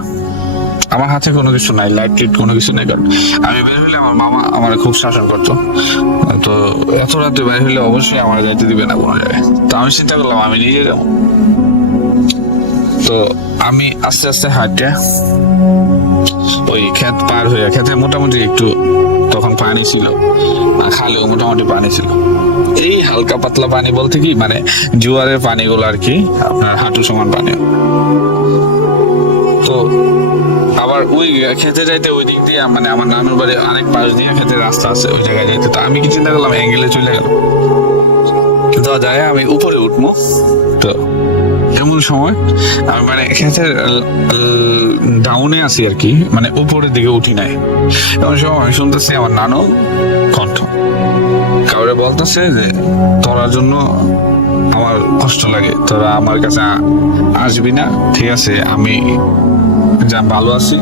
আমার হাতে কোনো কিছু নাই, লাইট কোনো কিছু নেই, কারণ আমি বের হইলে আমার মামা আমার খুব শাসন করতো। তো এত রাতে বের হইলে অবশ্যই আমার যাইতে দিবে না কোনো জায়গায়। তো আমি চিন্তা করলাম আমি নিজে যাবো। তো আমি আস্তে আস্তে হাঁটে ওই ক্ষেত পার হইয়া, ক্ষেতে মোটামুটি একটু তখন পানি ছিল, খালেও মোটামুটি পানি ছিল। এই হালকা পাতলা পানি বলতে কি মানে জোয়ারের পানিগুলো আর কি, আপনার হাঁটু সমান পানি। তো আবার ওই খেতে যাইতে ওই দিক দিয়ে মানে আমার নানুর বাড়ি অনেক পাশ দিয়ে খেতে রাস্তা আছে, ওই জায়গায় যাইতে। তো আমি কি চিন্তা করলাম অ্যাঙ্গেলে চলে গেল, কিন্তু যায় আমি উপরে উঠবো। তো এমন সময় আমি মানে খেতের ডাউনে আছি আর কি, মানে উপরের দিকে উঠি নাই। এমন সময় আমি শুনতেছি আমার নানু কণ্ঠ কাউরে বলতেছে যে তোরার জন্য আমার কষ্ট লাগে, তোরা আমার কাছে আসবি না, ঠিক আছে আমি যা ভালো আছি।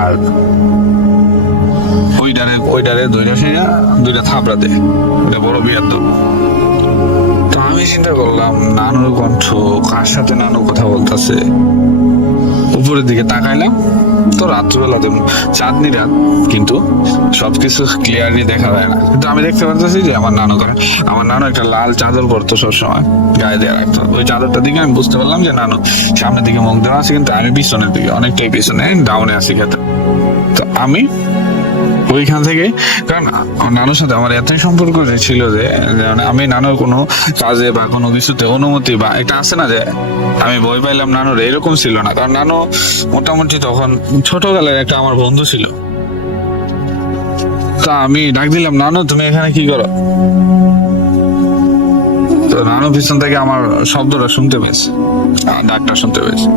আর ওইটারে দুইটা থাপড়া দে, ওইটা বড় বিয়ার দেব। তো আমি চিন্তা করলাম নানুর কণ্ঠ, কার সাথে নানু কথা বলতেছে। উপরের দিকে তাকাইলাম, তো রাত্রিবেলাতে চাঁদনি রাত, কিন্তু সবকিছু ক্লিয়ারলি দেখা যায় না, কিন্তু আমি দেখতে পাচ্ছি যে আমার নানু একটা লাল চাদর পরতো সবসময়, গায়ে দিয়ে রাখতো। ওই চাদরটার দিকে আমি বুঝতে পারলাম যে নানু সামনের দিকে মুখ দেওয়া আছে, কিন্তু আমি পিছনের দিকে, অনেকটাই পিছনে ডাউনে আছি খেতে। তো আমি ওইখান থেকে, কারণ নানুর সাথে আমার এতই সম্পর্ক ছিল যে আমি নানুর কোনো কাজে বা কোনো কিছুতে অনুমতি বা এটা আছে না যে আমি ভয় পাইলাম নানুর, এরকম ছিল না। কারণ নানু মোটামুটি তখন ছোটবেলার একটা আমার বন্ধু ছিল। তা আমি ডাক দিলাম, নানু তুমি এখানে কি করো? তো নানু পিছন থেকে আমার শব্দটা শুনতে পেয়েছে, ডাকটা শুনতে পেয়েছে।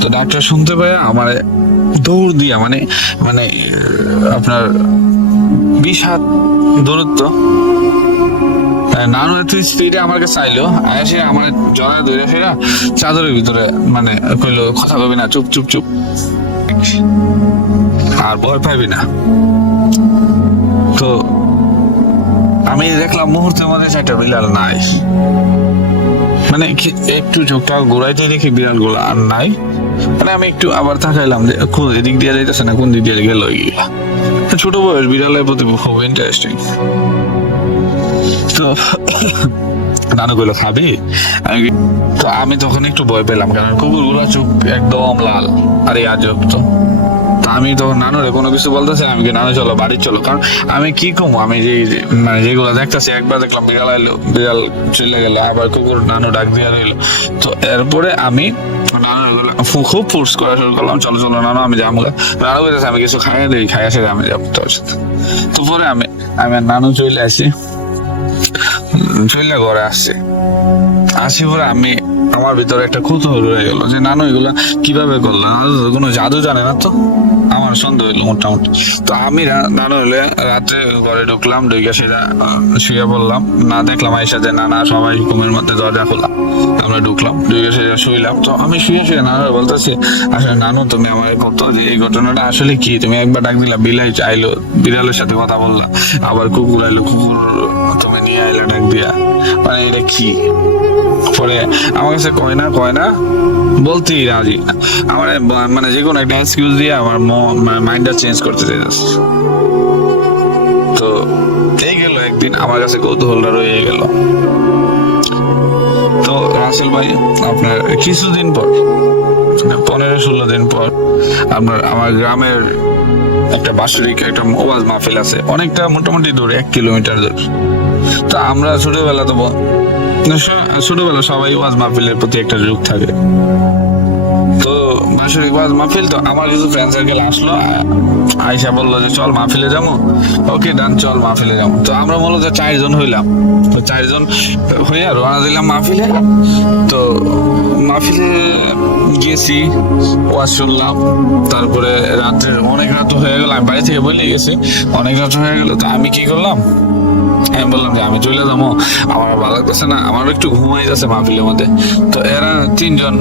তো ডাক্তার শুনতে পেয়ে আমার দৌড় দিয়া মানে আপনার 20 হাত দূরত্ব, নানু একটু স্পিডে আমার কাছে আইলো, আসে আমার জড়ায় ধরে ফেরা চাদরের ভিতরে মানে কইলো কথা কবি না, চুপ চুপ চুপ, আর ভয় পাইবি না। তো আমি দেখলাম মুহূর্তের মধ্যে একটা বিড়াল নাই, মানে একটু চোখটা ঘোরাইতে দেখি বিড়াল গুলা আর নাই। মানে আমি একটু আবার তাকাইলাম যে এদিক দিয়ে যাইতেছে না, কোন দিক দিয়ে গেল। ছোট বয়স বিড়ালের প্রতি খুব ইন্টারেস্টিং। তো নানু কইলো খাবি, তো আমি তখন একটু ভয় পেলাম, কারণ কুকুরগুলো চোখ একদম লাল, আরে আজব তো। আমি তখন নানুরে কোনো কিছু বলতেছে, আমি কি নানু চলো বাড়ি চলো, কারণ আমি কি কমু, আমি যে মানে যেগুলো দেখতেছি, একবার দেখলাম বিড়াল আইলো, বিড়াল চলে গেল, আবার কুকুর নানু ডাক দিয়ে রইলো। তো এরপরে আমি খুব ফোর্স করা শুরু করলাম, চলো চলো নানু আমি যাবো। নানু বলতেছে আমি কিছু খাইয়ে দিই, খাইয়া সেরে আমি যাবো তোর সাথে। তো পরে আমি নানু চলে আসি, চলে ঘরে আসি পরে আমার ভিতরে একটা কৌতূহল রয়ে গেল যে নানু এগুলা কিভাবে করলাম, কোনো জাদু জানে না তো, আমার সন্দেহ হইলো মোটামুটি। তো আমি নানু হলে রাত্রে ঘরে ঢুকলাম, ঢুকে সেটা শুয়ে বললাম, না দেখলাম আইসা যে নানা সবাই ঘুমের মধ্যে দরজা খোলা, আমরা ঢুকলাম, ঢুকে সেটা শুইলাম। তো আমি শুয়ে নানু বলতেছি, আসলে নানু তুমি আমার কত যে এই ঘটনাটা আসলে কি, তুমি একবার ডাক দিলা বিলাই আইলো, বিড়ালের সাথে কথা বললা, আবার কুকুর আইলো, কুকুর তুমি নিয়ে আইলা ডাক দিয়া, মানে এটা কি? পরে আমার কাছে কয় না বলতেই রাজি না, আমার মানে যে কোনো একটা এক্সকিউজ দিয়ে আমার মাইন্ডটা চেঞ্জ করতে চাইতেছে। তো এই গেল একদিন, আমার কাছে কৌতূহলটা রয়ে গেল। তো রাসেল ভাই আপনার কিছুদিন পর, 15-16 দিন পর আমার গ্রামের একটা বাৎসরিক একটা ওয়াজ মাহফিল আছে, অনেকটা মোটামুটি দূরে, 1 কিলোমিটার দূর। তো আমরা ছোটবেলা সবাই ওয়াজ মাহফিলের প্রতি একটা ঝোঁক থাকে। তো বাৎসরিক ওয়াজ মাহফিল, তো আমার কিছু ফ্রেন্ড সার্কেল আসলো, আয়সা বললো যে চল মাহফিলে যাবো, ওকে ডান চল মাহফিলে যাবো। তো আমরা মূলত 4 জন হইলাম, তো 4 জন হইয়া রওনা দিলাম মাহফিলে। তো মাহফিলে গেছি, ওয়াজ শুনলাম, তারপরে রাত্রে অনেক রাত হয়ে গেল, আমি বাড়ি থেকে বলে গেছি অনেক রাত হয়ে গেল। তো আমি কি করলাম, আমি বললাম যে আমি চলে যাবো, আমার ভালো লাগতেছে না, আমার একটু ঘুম হইতেছে মাহফিলের মধ্যে। তো এরা 3 জন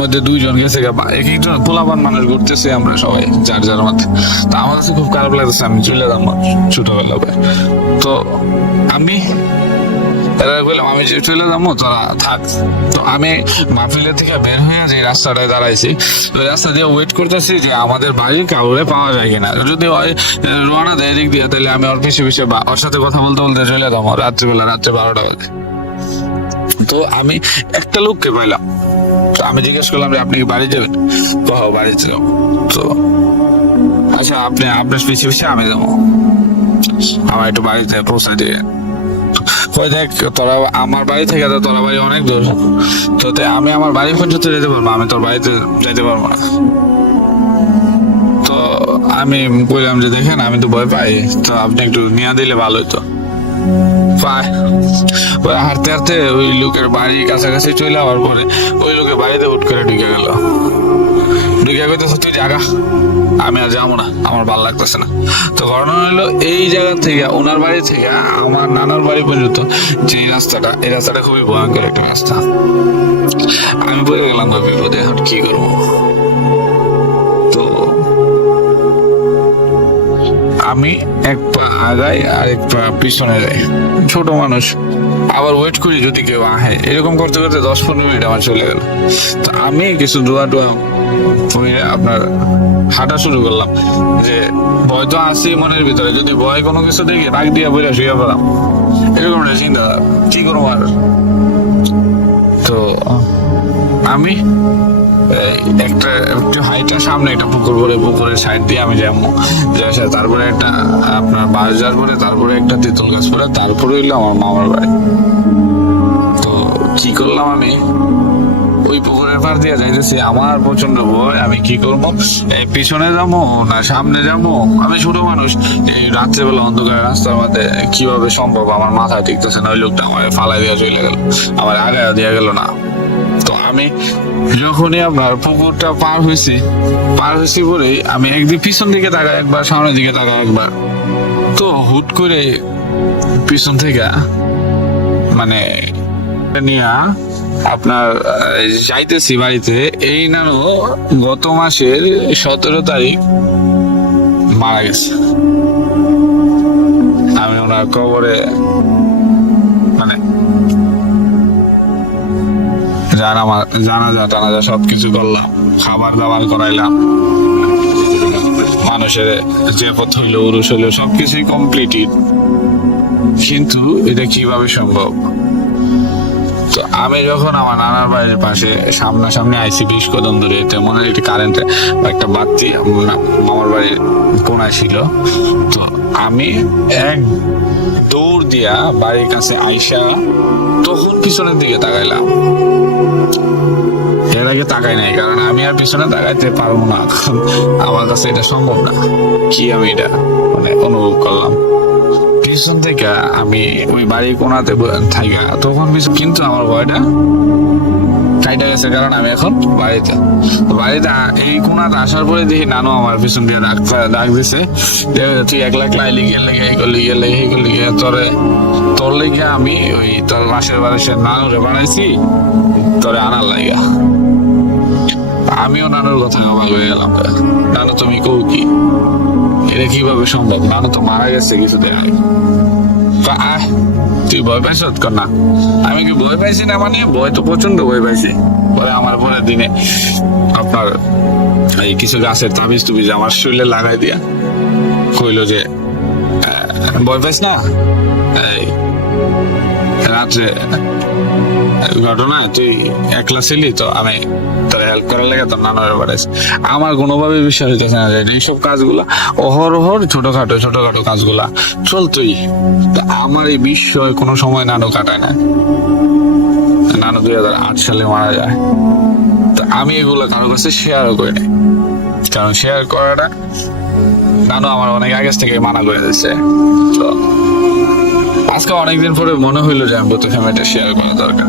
মধ্যে 2 জন গেছে, এক একজন পোলাপান মানুষ ঘুরতেছে, আমরা সবাই যার মধ্যে। তো আমার কাছে খুব খারাপ লাগতেছে, আমি চলে যাবো ছোটবেলা। তো এরা বললাম আমি চলে যাবো, তোরা থাক। তো আমি মাহফিলের থেকে বের হয়ে যে রাস্তাটায় দাঁড়াইছি, ওই রাস্তা দিয়ে ওয়েট করতেছি যে আমাদের বাড়ির কাউরে পাওয়া যায় কিনা, যদি রওনা দেয় দিক দিয়ে, তাহলে আমি ওর পিছিয়ে ওর সাথে কথা বলতে চলে যাবো রাত্রে 12টা বাজে। তো আমি একটা লোককে পাইলাম, তো আমি জিজ্ঞেস করলাম যে আপনি কি বাড়ি যাবেন? তো বাড়িতে যাবো। তো আচ্ছা আপনার পিছিয়ে আমি যাবো, আমার একটু বাড়িতে পৌঁছায় দিয়ে। ওই দেখ তোরা আমার বাড়ি থেকে তো তোরা বাড়ি অনেক দূর, তো আমি আমার বাড়ি পর্যন্ত যেতে পারবো, আমি তোর বাড়িতে যেতে পারবো না। তো আমি বললাম যে দেখেন আমি তো ভয় পাই, তো আপনি একটু নিয়ে দিলে ভালো হতো। হাঁটতে হাঁটতে ওই লোকের বাড়ির কাছাকাছি চলে যাওয়ার পরে ওই লোকের বাড়িতে হুট করে ঢুকে গেল, তুই জায়গা, আমি আর যাবো না, আমার ভালো লাগতেছে না। তো ঘটনা হলো এই জায়গা থেকে, ওনার বাড়ি থেকে আমার নানার বাড়ি পর্যন্ত যে রাস্তাটা, এই রাস্তাটা খুবই ভয়ঙ্কর একটা রাস্তা। আমি বলে গেলাম বিপদে, এখন কি করবো? তো আমি এক পা আগাই আর এক পা পিছনে যাই, ছোট মানুষ, আবার ওয়েট করি যদি কেউ আহে, এরকম করতে করতে 10-15 মিনিট আমার চলে গেল। তো আমি কিছু দোয়া আপনার হাঁটা শুরু করলাম, যে ভয় তো আসি মনের ভিতরে, যদি ভয় কোনো কিছু দেখি রাগ দিয়ে বইরা শুয়ে পড়লাম, এরকম একটা চিন্তা, কি করবো আর। তো আমি একটা একটু হাইটার সামনে একটা পুকুর করে, পুকুরের সাইড দিয়ে আমি যাবো, তারপরে একটা আপনার বাস যাওয়ার পরে, তারপরে একটা তেঁতুল গাছ পরে, তারপরে হইলো আমার মামার বাড়ি। তো কি করলাম, আমি ওই পুকুরের পার দিয়ে যাইতেছি, আমার প্রচন্ড ভয়, আমি কি করবো, পিছনে যাবো না সামনে যাবো, আমি ছোট মানুষ, এই রাত্রেবেলা অন্ধকার রাস্তার মধ্যে কিভাবে সম্ভব, আমার মাথা টিকতেছে না। ওই লোকটা আমার ফালাই দিয়ে চলে গেল, আমার আগে দিয়ে গেল না। তো আমি যখনই আপনার পুকুরটা পার হয়েছি পরেই আমি একদিন পিছন দিকে তাকাই একবার, সামনের দিকে তাকাই একবার, তো হুট করে পিছন থেকে মানে নিয়ে আপনার যাইতেছি বাড়িতে। এই নানু গত মাসের 17 তারিখ মারা গেছে। আমি ওনার কবরে মানে জানাজা সবকিছু করলাম, খাবার দাবার করাইলাম, মানুষের যে পথ হইলো, উরুস হইলো, সবকিছুই কমপ্লিটেড। কিন্তু এটা কিভাবে সম্ভব? আমি যখন আমার নানার বাড়ির পাশে সামনাসামনি আইসি 20 কদম ধরে তেমন একটি কারেন্টে একটা বাতি মামার বাড়ির কোনায় ছিল, তো আমি এক দৌড় দিয়া বাড়ির কাছে আইসা তখন পিছনের দিকে তাকাইলাম। এর আগে তাকাই নাই, কারণ আমি আর পিছনে তাকাইতে পারবো না, কারণ আমার কাছে এটা সম্ভব না। কি আমি এটা মানে অনুভব করলাম পিছন থেকে, আমি ওই বাড়ির কোনাতে থাকা তখন পিছন, কিন্তু আমার ভয়টা কাইটা গেছে, কারণ আমি এখন বাড়িতে এই কোনাতে আসার পরে দেখি নানু আমার পিছন দিয়ে ডাক দিছে, তুই একলা আইলি গেলে এই তোর লেগে আমি ওই তোর মাসের বাড়িতে নানুরে বানাইছি তোরে আনার লাগা। আমিও নানুর কথা অবাক হয়ে গেলাম, নানু তুমি কও কি, এটা কিভাবে সম্ভব, নানু তো মারা গেছে কিছুদিন আগে। তুই ভয় পাইছ কর না, আমি কি ভয় পাইছি না, মানে ভয় তো প্রচন্ড ভয় পাইছি। পরে আমার পরের দিনে আপনার এই কিছু গাছের তাবিজ টুবিজ আমার শরীরে লাগাই দিয়া কইলো যে ভয় পাইস না, এই রাত্রে ঘটনা তুই একলা ছিলি, তো আমি তোর হেল্প করার লেগে তোর নানার বাড়াইছি। আমার কোনোভাবে বিশ্বাস হইতেছে না যে এইসব কাজগুলা অহরহর ছোটখাটো কাজগুলা চলতোই। তো আমার এই বিস্ময় কোনো সময় নানু কাটায় না। নানু 2008 সালে মারা যায়, তো আমি এগুলো কারোর কাছে শেয়ারও করি না, কারণ শেয়ার করাটা নানু আমার অনেক আগে থেকে মানা করে দিচ্ছে। তো আজকে অনেকদিন পরে মনে হইলো যে আমি প্রথমে এটা শেয়ার করা দরকার।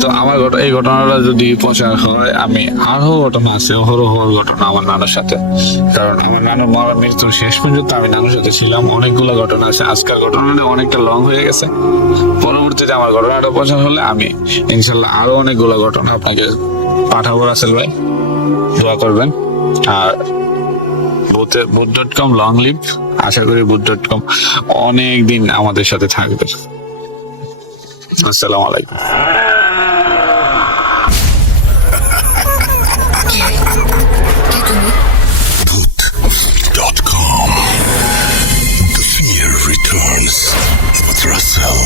তো আমার এই ঘটনাটা যদি প্রচার হয়, আমি আরো ঘটনা আছে, অহরহর ঘটনা আমার নানুর সাথে, কারণ আমার নানুর মরা মৃত্যুর শেষ পর্যন্ত আমি নানুর সাথে ছিলাম। অনেকগুলো ঘটনা আছে, আজকের ঘটনাটা অনেকটা লং হয়ে গেছে। পরবর্তীতে আমার ঘটনাটা প্রচার হলে আমি ইনশাল্লাহ আরো অনেকগুলো ঘটনা আপনাকে পাঠাবো। রাসেল ভাই দোয়া করবেন। আর boot.com লং লিভ, আশা করি boot.com অনেক দিন আমাদের সাথে থাকবে। আসসালামু আলাইকুম। কে তুমি? Boot.com. The fear returns with Russell.